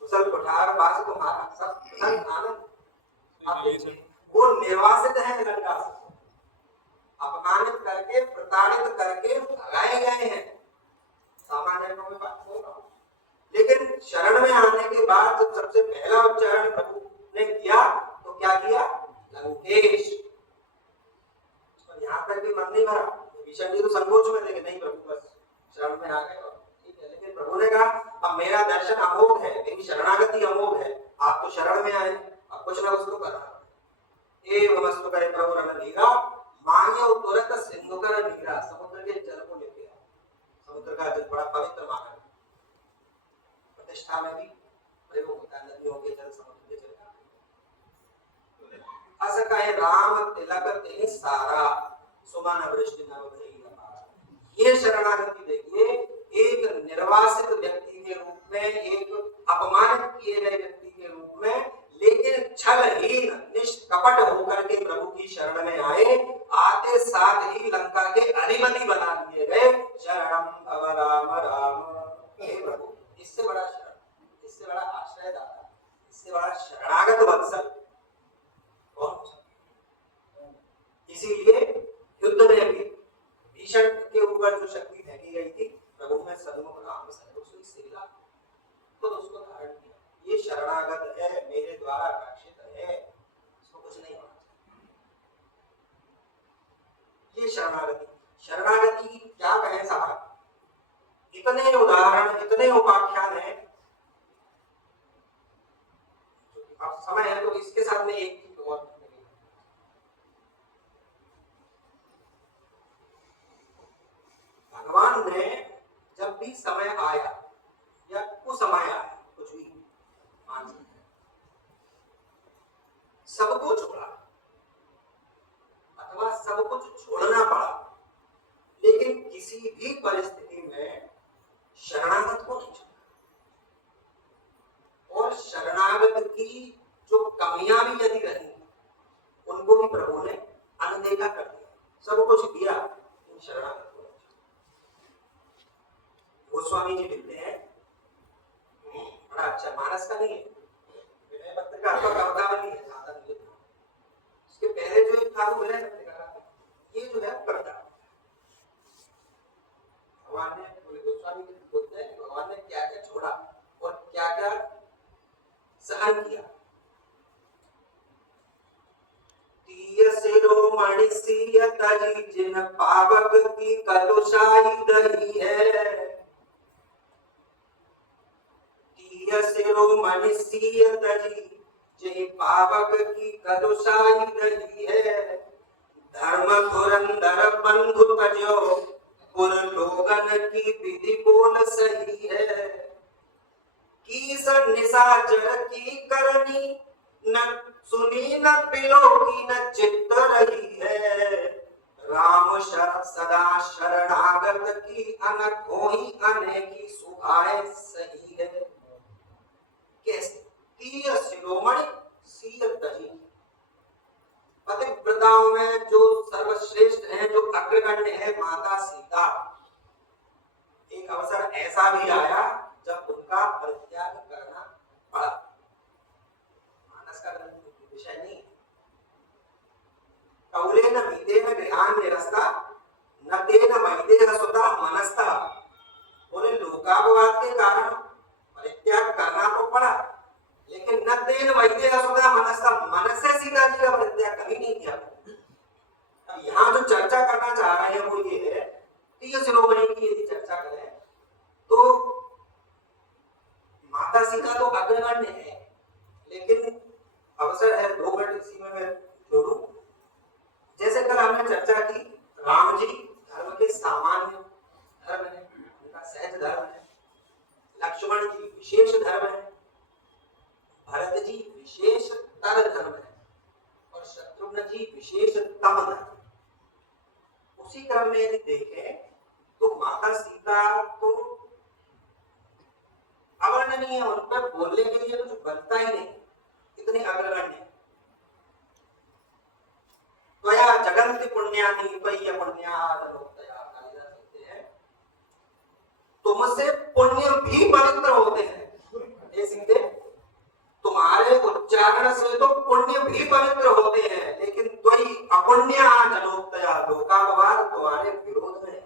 कुशल कुठार बास तुम्हारा, सब प्रसन्न आनंद। वो निर्वासित है लंका से, अपमानित करके प्रताड़ित करके भगाए गए हैं, सामान्य लोगों में बात बोल रहा हूं। लेकिन शरण में आने के बाद जब सबसे पहला उच्चारण प्रभु ने किया तो क्या किया, लंकेश। और यहाँ तक भी मन नहीं भरा, विभीषण जी तो संकोच में थे कि नहीं प्रभु बस शरण में आ गए और ठीक है, लेकिन प्रभु ने कहा अब मेरा दर्शन अमोघ है, मेरी शरणागति अमोघ है, आप तो शरण में आए, अब कुछ ना कुछ तो करना। एवं वस्तु करे प्रभु रणधीरा, मांगे तुरंत सिंधु कर नीरा, समुद्र के जल को लेके आओ। समुद्र का जल बड़ा पवित्र माना, प्रतिष्ठा में भी प्रयोग होता है, नदियों के जल समुद्र के जल का। अस कहे राम तिलक तिनि सारा, सुमन वृष्टि नभ भई अपार। ये शरणागति देखिए, एक निर्वासित व्यक्ति के रूप में, एक अपमानित किए गए व्यक्ति के रूप में, लेकिन छलहीन निष्कपट होकर के प्रभु की शरण में आए, आते साथ ही लंका के अधिपति बना दिए गए। शरणम भव राम राम, हे प्रभु, इससे बड़ा शरण, इससे बड़ा आश्रयदाता, इससे बड़ा शरणागत वत्सल कौन हो सकता है? इसीलिए युद्ध में भी भीषण के ऊपर जो शक्ति फेंकी गई थी, प्रभु में सन्मुख राम सर्वस्वी सेला, तो उसको धारण किया। ये शरणागत है, मेरे द्वारा रक्षित है, इसको कुछ नहीं होना चाहिए। ये शरणागति। शरणागति की क्या कहें साहब, इतने उदाहरण, इतने उपाख्यान हैं। अब समय है तो इसके साथ में एक चीज और, भगवान ने जब भी समय आया या कुसमय आया, कुछ भी मान सकते हैं, सबको छोड़ा अथवा सब कुछ छोड़ना पड़ा, लेकिन किसी भी परिस्थिति में शरणागत को नहीं छोड़ा। और शरणागत की जो कमियां भी यदि रही, उनको भी प्रभु ने अनदेखा कर दिया। सब कुछ दिया, शरणागत को। गोस्वामी जी लिखते हैं, बड़ा अच्छा, मानस का नहीं है, विनय पत्रिका का कर्तावली है, ज्यादा नहीं है। उसके पहले जो एक था वो विनय पत्रिका का, ये जो है कर्ता। भगवान ने, गोस्वामी जी बोलते हैं भगवान ने क्या क्या छोड़ा और क्या क्या सहन किया। तीय शिरोमणि सिय तजी जिन पावक की कलुषाई रही है। तीय शिरोमणि सिय तजी जिन पावक की कलुषाई रही है। धर्म धुरंधर बंधु तजो पुर लोगन की विधि बोल सही है। कीस निशाचर की करनी न सुनी न बिलो की न चित्त रही है। राम सदा शरणागत की अनखोही अनेकी सुभाए सही है। कैसे? तीय शिरोमणि सिय तजी, पतिव्रताओं में जो सर्वश्रेष्ठ है, जो अग्रगण्य है, माता सीता। एक अवसर ऐसा भी आया जब उनका परित्याग करना पड़ा। मानस का विषय नहीं। कौलेन वीतेन गृहान निरस्ता न तेन वैदेह सुता मनस्ता। बोले लोकापवाद के कारण परित्याग करना तो पड़ा, लेकिन न तेन वैदेह सुता मनस्ता, मन से सीता जी का परित्याग कभी नहीं किया। अब यहाँ जो चर्चा करना चाह रहे हैं वो ये है, तीय शिरोमणि की यदि चर्चा करें तो माता सीता तो अग्रगण्य है, लेकिन अवसर है 2 मिनट इसी में मैं जोड़ूं। जैसे कल हमने चर्चा की, राम जी धर्म के सामान्य धर्म है, उनका सहज धर्म है। लक्ष्मण जी विशेष धर्म है, भरत जी विशेष तर धर्म है, और शत्रुघ्न जी विशेष तम धर्म है। उसी क्रम में यदि देखें तो माता सीता तो अवर्णनीय है, उन पर बोलने के लिए कुछ बनता ही नहीं, इतने अग्रगण्य। त्वया जगन्ति पुण्यानि त्वय्य पुण्यादनोक्तया, कालिदास कहते हैं तुमसे पुण्य भी पवित्र होते हैं। ये सीधे तुम्हारे उच्चारण से तो पुण्य भी पवित्र होते हैं, लेकिन त्वयि अपुण्यादनोक्तया, लोकापवाद तुम्हारे विरोध में।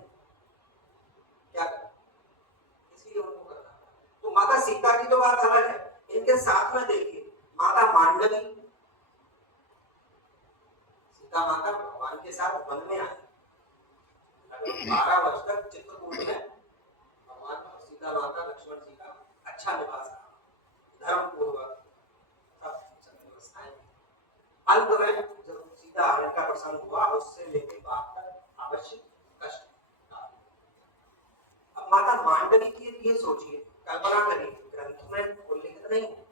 क्या इसलिए उनको करना। तो माता सीता की तो बात अलग है, इनके साथ में देखिए माता मांडवी, सीता माता भगवान के साथ वन में आई, 12 वर्ष तक चित्रकूट में भगवान और सीता माता लक्ष्मण जी का अच्छा निवास रहा, धर्म पूर्वक सब व्यवस्थाएं। अंत में जब सीता हरण का प्रसंग हुआ, उससे लेकर बाद तक अवश्य कष्ट। अब माता मांडवी की ये सोचिए, कल्पना करिए, ग्रंथ में उल्लेखित नहीं है,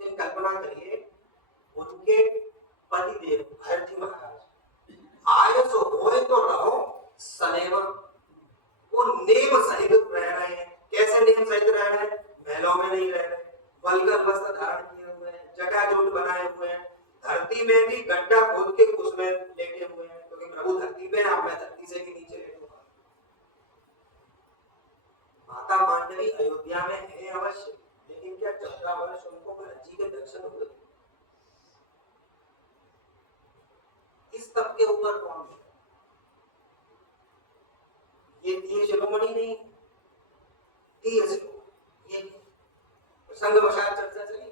लेकिन कल्पना करिए उनके पति देव भरत जी महाराज आयस होए तो रहो सनेव, वो नेम सहित रह रहे हैं। कैसे नेम सहित रह रहे हैं? महलों में नहीं रह रहे, वल्गर वस्त्र धारण किए हुए हैं, जटाजूट बनाए हुए हैं, धरती में भी गड्ढा खोद के उसमें लेटे हुए हैं, क्योंकि प्रभु धरती पे है, मैं धरती से भी नीचे लेटूंगा। माता मांडवी अयोध्या में है अवश्य, लेकिन क्या 14 वर्ष उनको भरत जी के दर्शन हुए? इस तब के ऊपर कौन है? ये शिरोमणि नहीं, ये प्रसंग वशात चर्चा चली।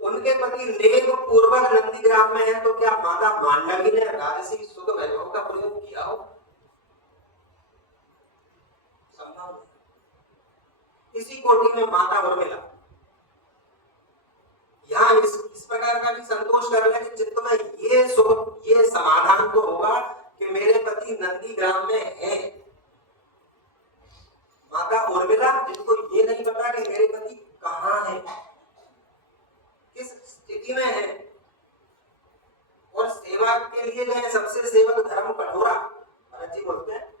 उनके उनके पति नेम पूर्वक नंदीग्राम में है, तो क्या माता मांडवी ने राजसी सुख वैभव का प्रयोग किया हो? संभव नहीं। इसी कोटि में माता उर्मिला यहाँ इस प्रकार का भी संतोष कर रहे हैं कि चित्त में ये सुख, ये समाधान तो होगा कि मेरे पति नंदीग्राम में है। माता उर्मिला जिनको ये नहीं पता कि मेरे पति कहाँ है, किस स्थिति में है, और सेवा के लिए गए सबसे सेवक धर्म कठोरा। भरत जी बोलते हैं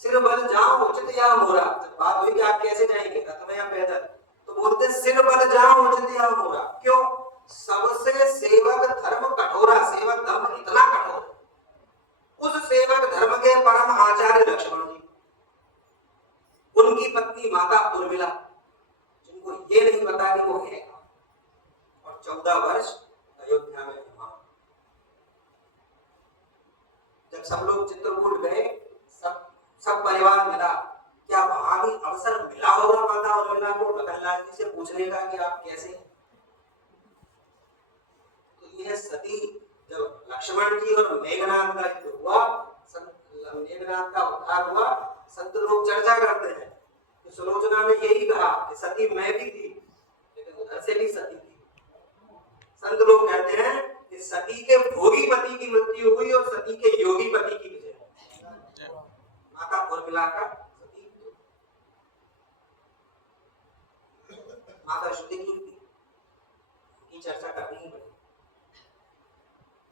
सिर बल जाओ उचित या मोरा। जब बात हुई कि आप कैसे जाएंगे, रथ में या पैदल, तो बोलते सिर बल जाओ उचित या मोरा। क्यों? सबसे सेवक धर्म कठोरा, सेवक धर्म इतना कठोर है। उस सेवक धर्म के परम आचार्य लक्ष्मण जी, उनकी पत्नी माता उर्मिला, जिनको ये नहीं पता कि वो है, और 14 वर्ष अयोध्या में विवाह। जब सब लोग चित्रकूट गए, सब परिवार मिला, क्या वहां भी अवसर मिला होगा माता उर्मिला को लखनलाल जी से पूछने का कि आप कैसे हैं? तो यह सती, जब लक्ष्मण जी और मेघनाथ का युद्ध हुआ, मेघनाथ का उद्धार हुआ, संत लोग चर्चा करते हैं कि सुलोचना ने यही कहा कि सती मैं भी थी, लेकिन उधर से भी सती थी। संत लोग कहते हैं कि सती के भोगी पति की मृत्यु हुई और सती के योगी पति की विजय। माता उर्मिला का सती, माता श्रुति की चर्चा करनी ही पड़ेगी।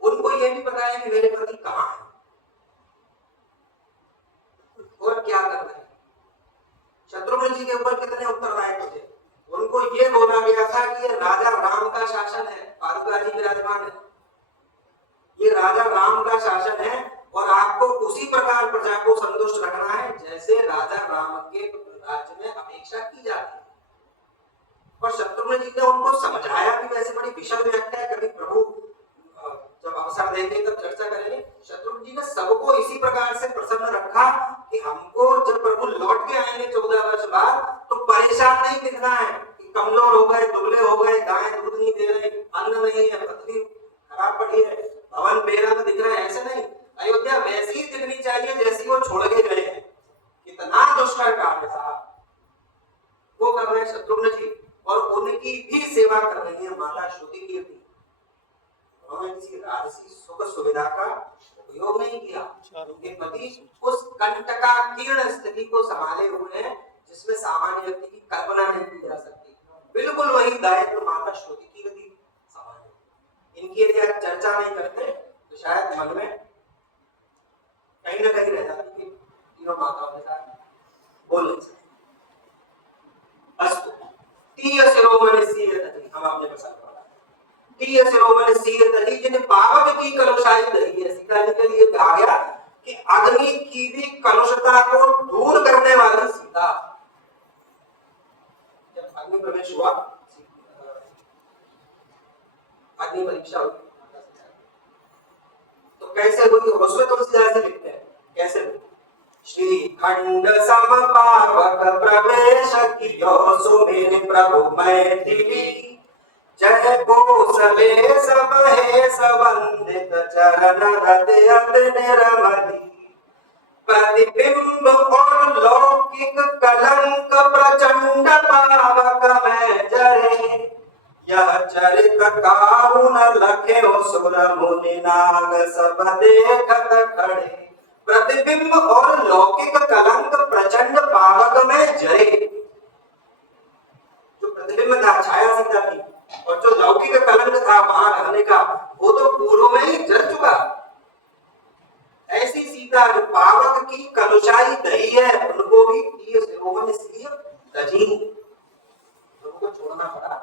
उनको यह भी पता है कि मेरे पति कहाँ है और क्या कर रहे हैं। शत्रुघ्न जी के ऊपर कितने उत्तरदायित्व थे। उनको यह बोला गया था कि ये राजा राम का शासन है, पादुका जी विराजमान है, ये राजा राम का शासन है, और आपको उसी प्रकार प्रजा को संतुष्ट रखना है जैसे राजा राम के राज्य में अपेक्षा की जाती है। और शत्रुघ्न जी ने उनको समझाया भी, वैसे बड़ी विशद व्याख्या है, कभी प्रभु जब अवसर देंगे तब चर्चा करेंगे। शत्रुघ्न जी ने सबको इसी प्रकार से प्रसन्न रखा कि हमको जब प्रभु लौट के आएंगे 14 वर्ष बाद, तो परेशान नहीं दिखना है कि कमजोर हो गए, दुबले हो गए, गाय दूध नहीं दे रही, अन्न नहीं है, पृथ्वी खराब पड़ी है, भवन बेरंग दिख रहे हैं, ऐसे नहीं। अयोध्या वैसी ही दिखनी चाहिए जैसी वो छोड़ के गए हैं। कितना दुष्कर कार्य था वो कर रहे हैं शत्रुघ्न जी, और उनकी भी सेवा कर रही है माता श्रुति कीर्ति। उन्होंने किसी राजसी सुख सुविधा का उपयोग नहीं किया। उनके पति उस कंटकाकीर्ण स्थिति को संभाले हुए हैं जिसमें सामान्य व्यक्ति की कल्पना नहीं की जा सकती। बिल्कुल वही दायित्व माता श्रुति कीर्ति संभाले। इनकी यदि आप चर्चा नहीं करते तो शायद मन में कहीं ना कहीं रह जाती है तीनों माताओं के साथ बोल नहीं सकते। अस्तु तीय शिरोमणि सीयतहि, हम आपने पसंद पड़ा तीय शिरोमणि सीयतहि, जिन पावक की कलुषाई दही है। सीता जी के लिए कहा गया कि अग्नि की भी कलुषता को दूर करने वाली सीता। जब अग्नि प्रवेश हुआ, अग्नि परीक्षा हुई, तो कैसे हुई उसमें तुलसीदास जी लिखते हैं, कैसे हुई। श्रीखंड सम पावक प्रवेश कियो सुमिर प्रभु मैथिली, जय कौसले सब है संवंदित चरण हृदयत निर्मली। प्रतिबिंब और लौकिक कलंक प्रचंड पावक में जरे, यह चरित कारुण लखे सुर मुनि नाग सब देखत खड़े। प्रतिबिंब और लौकिक कलंक प्रचंड पावक में जरे। जो प्रतिबिंब था छाया सीता की, और जो लौकिक कलंक था वहां रहने का, वो तो पूर्व में ही जल चुका। ऐसी सीता जो पावक की कलुषाई दही है, उनको भी तीय शिरोमणि सीयतहि, उनको छोड़ना पड़ा।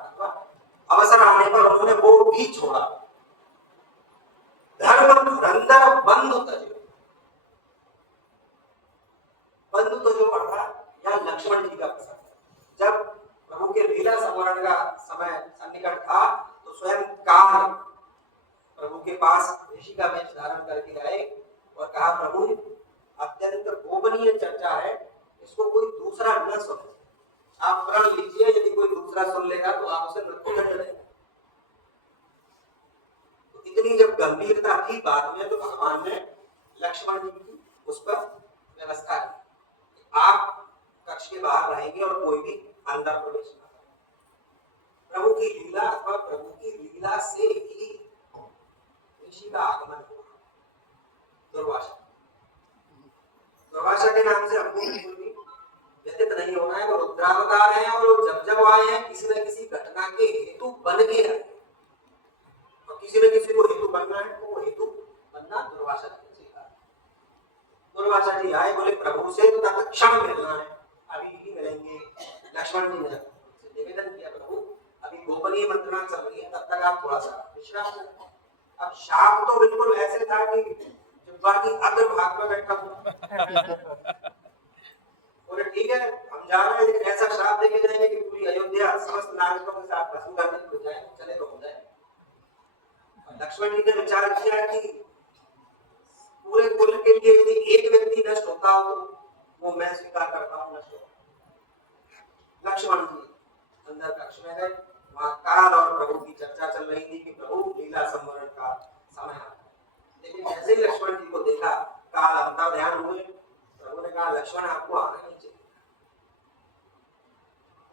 अवसर आने पर उन्होंने वो भी छोड़ा। धर्म धुरंधर बंधु तजो, बंधु तजो पढ़ा यहाँ लक्ष्मण जी का प्रसंग। जब प्रभु के लीला संवरण का समय सन्निकट था, तो स्वयं काल प्रभु के पास ऋषि का वेश धारण करके आए और कहा, प्रभु अत्यंत गोपनीय चर्चा है, इसको कोई दूसरा न सुने। आप प्रण लीजिए, यदि कोई दूसरा सुन लेगा तो आप उसे मृत्युदंड देंगे। गंभीरता थी बाद में तो भगवान ने लक्ष्मण जी की उस पर व्यवस्था की। आप कक्ष के बाहर रहेंगे और कोई भी अंदर प्रवेश न करे। प्रभु की लीला अथवा प्रभु की लीला से ही ऋषि का आगमन हुआ। दुर्वासा के नाम से हमको बिल्कुल भी व्यतीत नहीं होना है। वो रुद्रावतार हैं और जब जब आए हैं किसी न किसी घटना के हेतु बन के आए, और किसी न किसी को हेतु बनना है तो वो हेतु बनना दुर्वासा जी ने सीखा। दुर्वासा जी आए, बोले प्रभु से तो तत्क्षण मिलना है, अभी ही मिलेंगे। लक्ष्मण जी ने निवेदन किया, प्रभु अभी गोपनीय मंत्रणा चल रही है, तब तक आप थोड़ा सा विश्राम करें। अब शाप तो बिल्कुल ऐसे था कि जिब्बा की अग्र भाग में बैठा हुआ। बोले ठीक है हम जा रहे हैं, लेकिन ऐसा श्राप देके जाएंगे कि पूरी अयोध्या समस्त नागरिकों के साथ भस्म करने को जाए, चले तो हो जाए। लक्ष्मण जी ने विचार किया कि पूरे कुल के लिए यदि एक व्यक्ति नष्ट होता हो तो वो मैं स्वीकार करता हूँ नष्ट हो। लक्ष्मण जी अंदर कक्ष में गए, वहां काल और प्रभु की चर्चा चल रही थी कि प्रभु लीला संवरण का समय आ गया। लेकिन जैसे ही लक्ष्मण जी को देखा, काल अंतर ध्यान हुए, प्रभु ने कहा लक्ष्मण आपको आना नहीं चाहिए।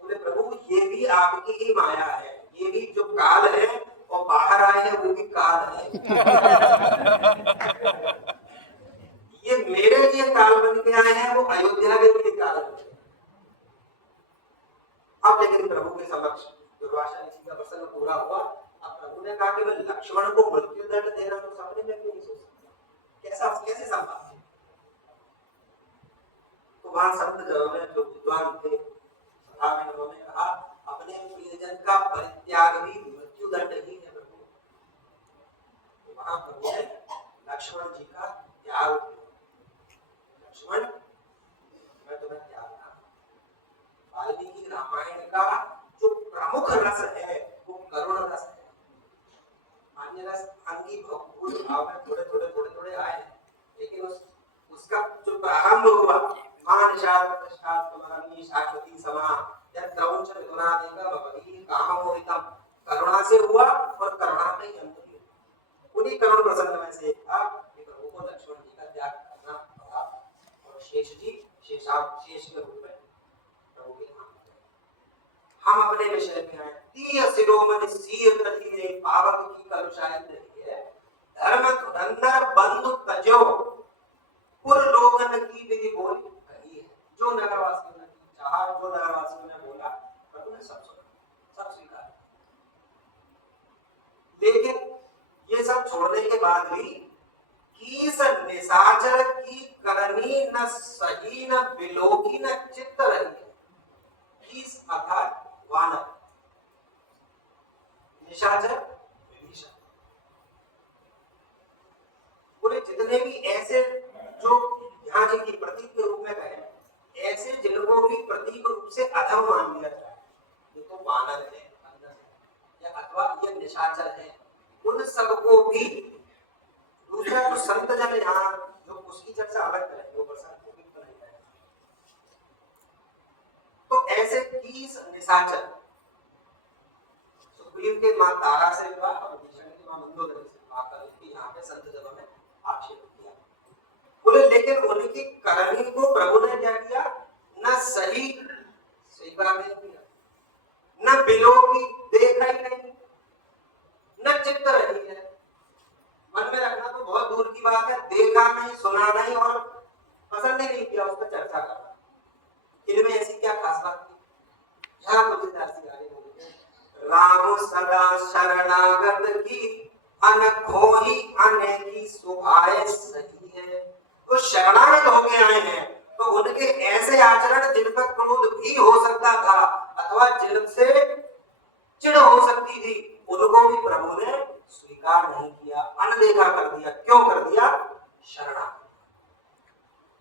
बोले प्रभु ये भी आपकी ही माया है, ये भी जो काल है और बाहर आए हैं वो भी काल है। ये मेरे लिए काल बन के आए हैं, वो अयोध्या के लिए काल बन के। अब लेकिन प्रभु के समक्ष दुर्वासा ऋषि का प्रसंग पूरा हुआ। अब प्रभु ने कहा कि मैं लक्ष्मण को मृत्यु दंड देना तो सपने में भी नहीं सोच सकता, कैसे संभव है। तो वहां संत जनों ने, जो विद्वान थे सभा में, उन्होंने कहा अपने प्रियजन का परित्याग भी मृत्यु दंड ही है प्रभु। तो वहां प्रभु ने लक्ष्मण जी का त्याग किया। लक्ष्मण मैं तुम्हें त्याग रहा। वाल्मीकि रामायण का जो प्रमुख रस है वो करुण रस है। अन्य रस अंगी भक्ति भाव में थोड़े आए हैं, लेकिन उसका जो प्रारंभ हुआ मान शास्त्र प्रसाद तुम्हारी शाश्वती समा जब द्रौंच मिथुना देगा भवती कामोहितम, करुणा से हुआ और करुणा में ही अंत हुआ। उन्हीं करुण प्रसंग में से था कि प्रभु को लक्ष्मण जी का त्याग करना पड़ा और शेष के रूप में प्रभु के धाम में। हम अपने विषय में आए, तीय शिरोमणि सीय तलीरे पावक की कलुषाई रही है, धर्म धुरंधर बंधु तजो पुर लोगन की विधि बोली कही है। जो नगरवासियों ने चाहा, जो नगरवासियों ने बोला, प्रभु ने सब सुना, सब स्वीकार। लेकिन ये सब छोड़ने के बाद भी कीस निशाचर की करनी न सही न बिलोकी न चित्त रही है। कीस अर्थात वानर, निशाचर विभीषण, पूरे जितने भी ऐसे जो यहाँ जिनकी प्रतीक के रूप में गए, ऐसे जिनको भी प्रतीक रूप से अधम मान लिया जाए, ये तो वानर है या अथवा ये निशाचर है, उन सबको भी दूसरा जो संत जन यहाँ जो उसकी चर्चा अलग करेंगे, वो प्रसंग को भी नहीं करेंगे। तो ऐसे 30 निशाचर सुग्रीव के मां तारा से विवाह और विभीषण की मां मंदोदरी से विवाह करके यहाँ पे संत जनों ने आक्षेप किया। बोले लेकिन उनकी करनी को प्रभु ने क्या किया, न सही स्वीकार नहीं किया, न बिलो की देखा ही नहीं, न चित्त रही है। मन में रखना तो बहुत दूर की बात है, देखा नहीं, सुना नहीं और पसंद ही नहीं किया उस पर चर्चा करना। इनमें ऐसी क्या खास बात थी? यहाँ तुलसीदास जी आगे बोलते, राम सदा शरणागत की अनखोही अनेकी सुभाए सही है। तो शरणागत हो गए आए हैं तो उनके ऐसे आचरण जिन पर क्रोध भी हो सकता था अथवा जिनसे चिढ़ हो सकती थी, उनको भी प्रभु ने स्वीकार नहीं किया, अनदेखा कर दिया। क्यों कर दिया?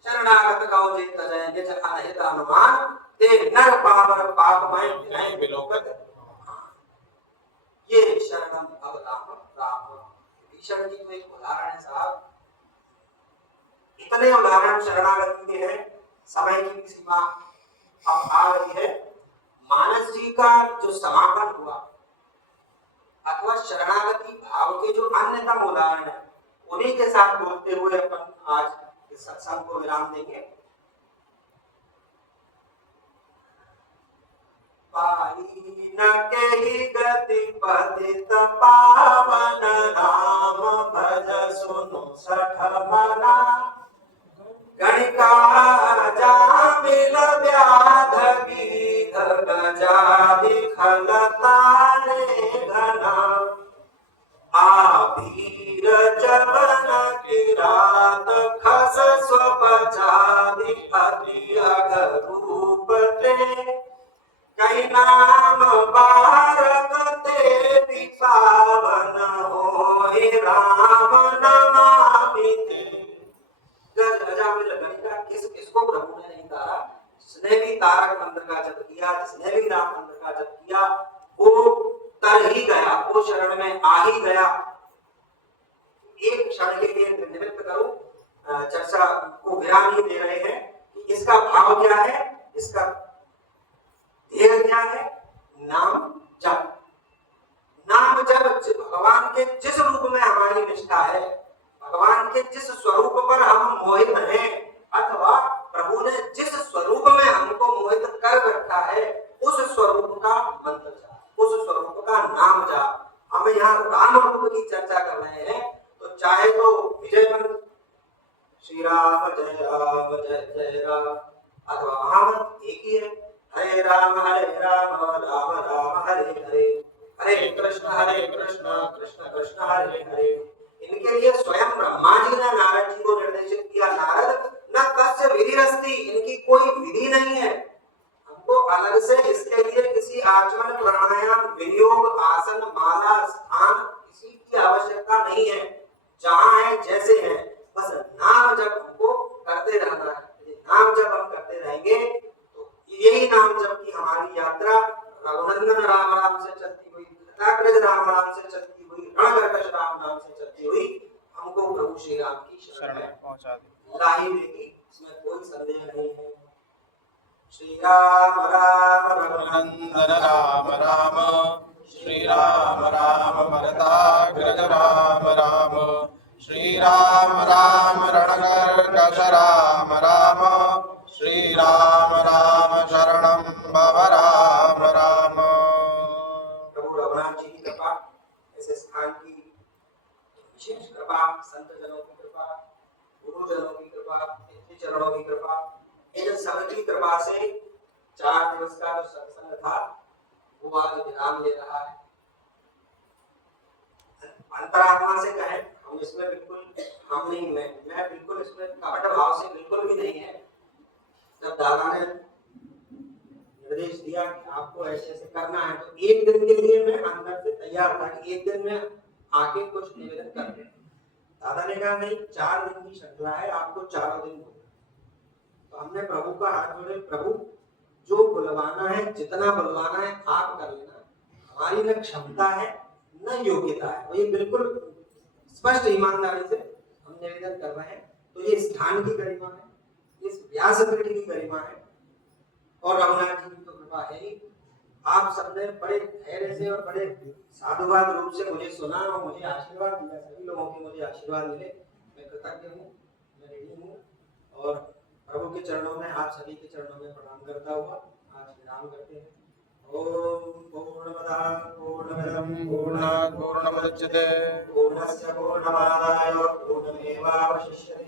शरणागत कहो जे तजय निज अनहित अनुमान ते नर पावन पापमय विनय विलोकत। ये शरणम अवताम राम। विभीषण जी तो एक उदाहरण है साहब, इतने उदाहरण शरणागति के हैं। समय की सीमा अब आ रही है। मानस जी का जो समापन हुआ अथवा और शरणागति भाव के जो अन्यतम उदाहरण है उन्हीं के साथ बोलते हुए अपन आज इस सत्संग को विराम देंगे। पाई न केहि गति पतित पावन राम भज सुनु सठ मना गणिका जामिल व्याध गीध गजादि खलतारे घना आभीर जवन किरात खस स्वपचादि अति अघरूप ते कई नाम बारक ते पावन होहि राम नमामि ते। किस किसको प्रभु ने नहीं तारा, जिसने भी तारक मंत्र का जप किया, जिसने भी राम मंत्र का जप किया, वो तर ही गया, वो शरण में आ ही गया। एक क्षण के लिए निमित्त करूं, चर्चा को विराम ही दे रहे हैं कि इसका भाव क्या है, इसका ध्येय क्या है। नाम जप, नाम जप भगवान के जिस रूप में हमारी निष्ठा है, भगवान के जिस स्वरूप पर हम मोहित हैं, अथवा प्रभु ने जिस स्वरूप में हमको मोहित कर रखा है, उस स्वरूप का मंत्र जाप, उस स्वरूप का नाम जाप। हम यहाँ राम रूप की चर्चा कर रहे हैं, तो चाहे तो विजय मंत्र श्री राम जय जय राम, अथवा महामंत्र एक ही है, हरे राम राम राम हरे हरे, हरे कृष्ण कृष्ण कृष्ण हरे हरे। इनके लिए स्वयं ब्रह्मा जी ने नारद जी को निर्देशित किया, नारद न कस्य विधिरस्ति, इनकी कोई विधि नहीं है, हमको अलग से इसके लिए किसी आचमन प्राणायाम विनियोग आसन माला स्थान किसी की आवश्यकता नहीं है। जहां है जैसे है, बस नाम जप हमको करते रहना है। नाम जप हम करते रहेंगे तो यही नाम जप की हमारी यात्रा रघुनंदन राम राम से चलती हुई, राम राम से चलती हुई, रणकर्कश राम नाम से चलती हुई हमको प्रभु श्री राम की शरण में पहुंचा देगी, इसमें कोई संदेह नहीं है। श्री राम रघुनंदन राम राम, श्री राम भरताग्रज राम राम, श्री राम रणकर्कश राम राम, श्री राम शरणं भव राम राम। प्रभु रघुनाथ जी की कृपा, ऐसे स्थान की विशेष कृपा, संत जनों की कृपा, गुरुजनों की कृपा, चरणों की कृपा, इन सबकी कृपा से 4 दिवस का जो सत्संग था वो आज विराम ले रहा है। अंतरात्मा से कहें, हम इसमें बिल्कुल हम नहीं, मैं बिल्कुल इसमें कपट भाव से बिल्कुल भी नहीं है। जब दादा ने निर्देश दिया कि आपको ऐसे ऐसे करना है, तो एक दिन के लिए मैं अंदर से तैयार था कि एक दिन में आके कुछ निवेदन कर दे। दादा ने कहा नहीं, 4 दिन की श्रृंखला है, आपको 4 दिन बोलना। तो हमने प्रभु का हाथ जोड़े, प्रभु जो बुलवाना है, जितना बुलवाना है आप कर लेना, हमारी न क्षमता है न योग्यता है। वो ये बिल्कुल स्पष्ट ईमानदारी से हम निवेदन कर रहे हैं। तो ये स्थान की गरिमा है, इस व्यासपीठ की गरिमा है, और रघुनाथ जी की तो कृपा है ही। आप सबने बड़े धैर्य से और बड़े साधुवाद रूप से मुझे सुना और मुझे आशीर्वाद दिया, सभी लोगों के मुझे आशीर्वाद मिले, मैं कृतज्ञ हूँ, मैं ऋणी हूँ। और प्रभु के चरणों में, आप सभी के चरणों में प्रणाम करता हुआ आज विराम करते हैं। ओम पूर्णमदः पूर्णमिदं पूर्णात् पूर्णमुदच्यते पूर्णस्य पूर्णमादाय पूर्णमेवावशिष्यते।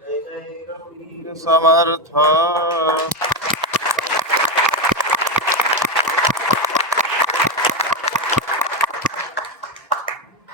जय जय रघुवीर समर्थ।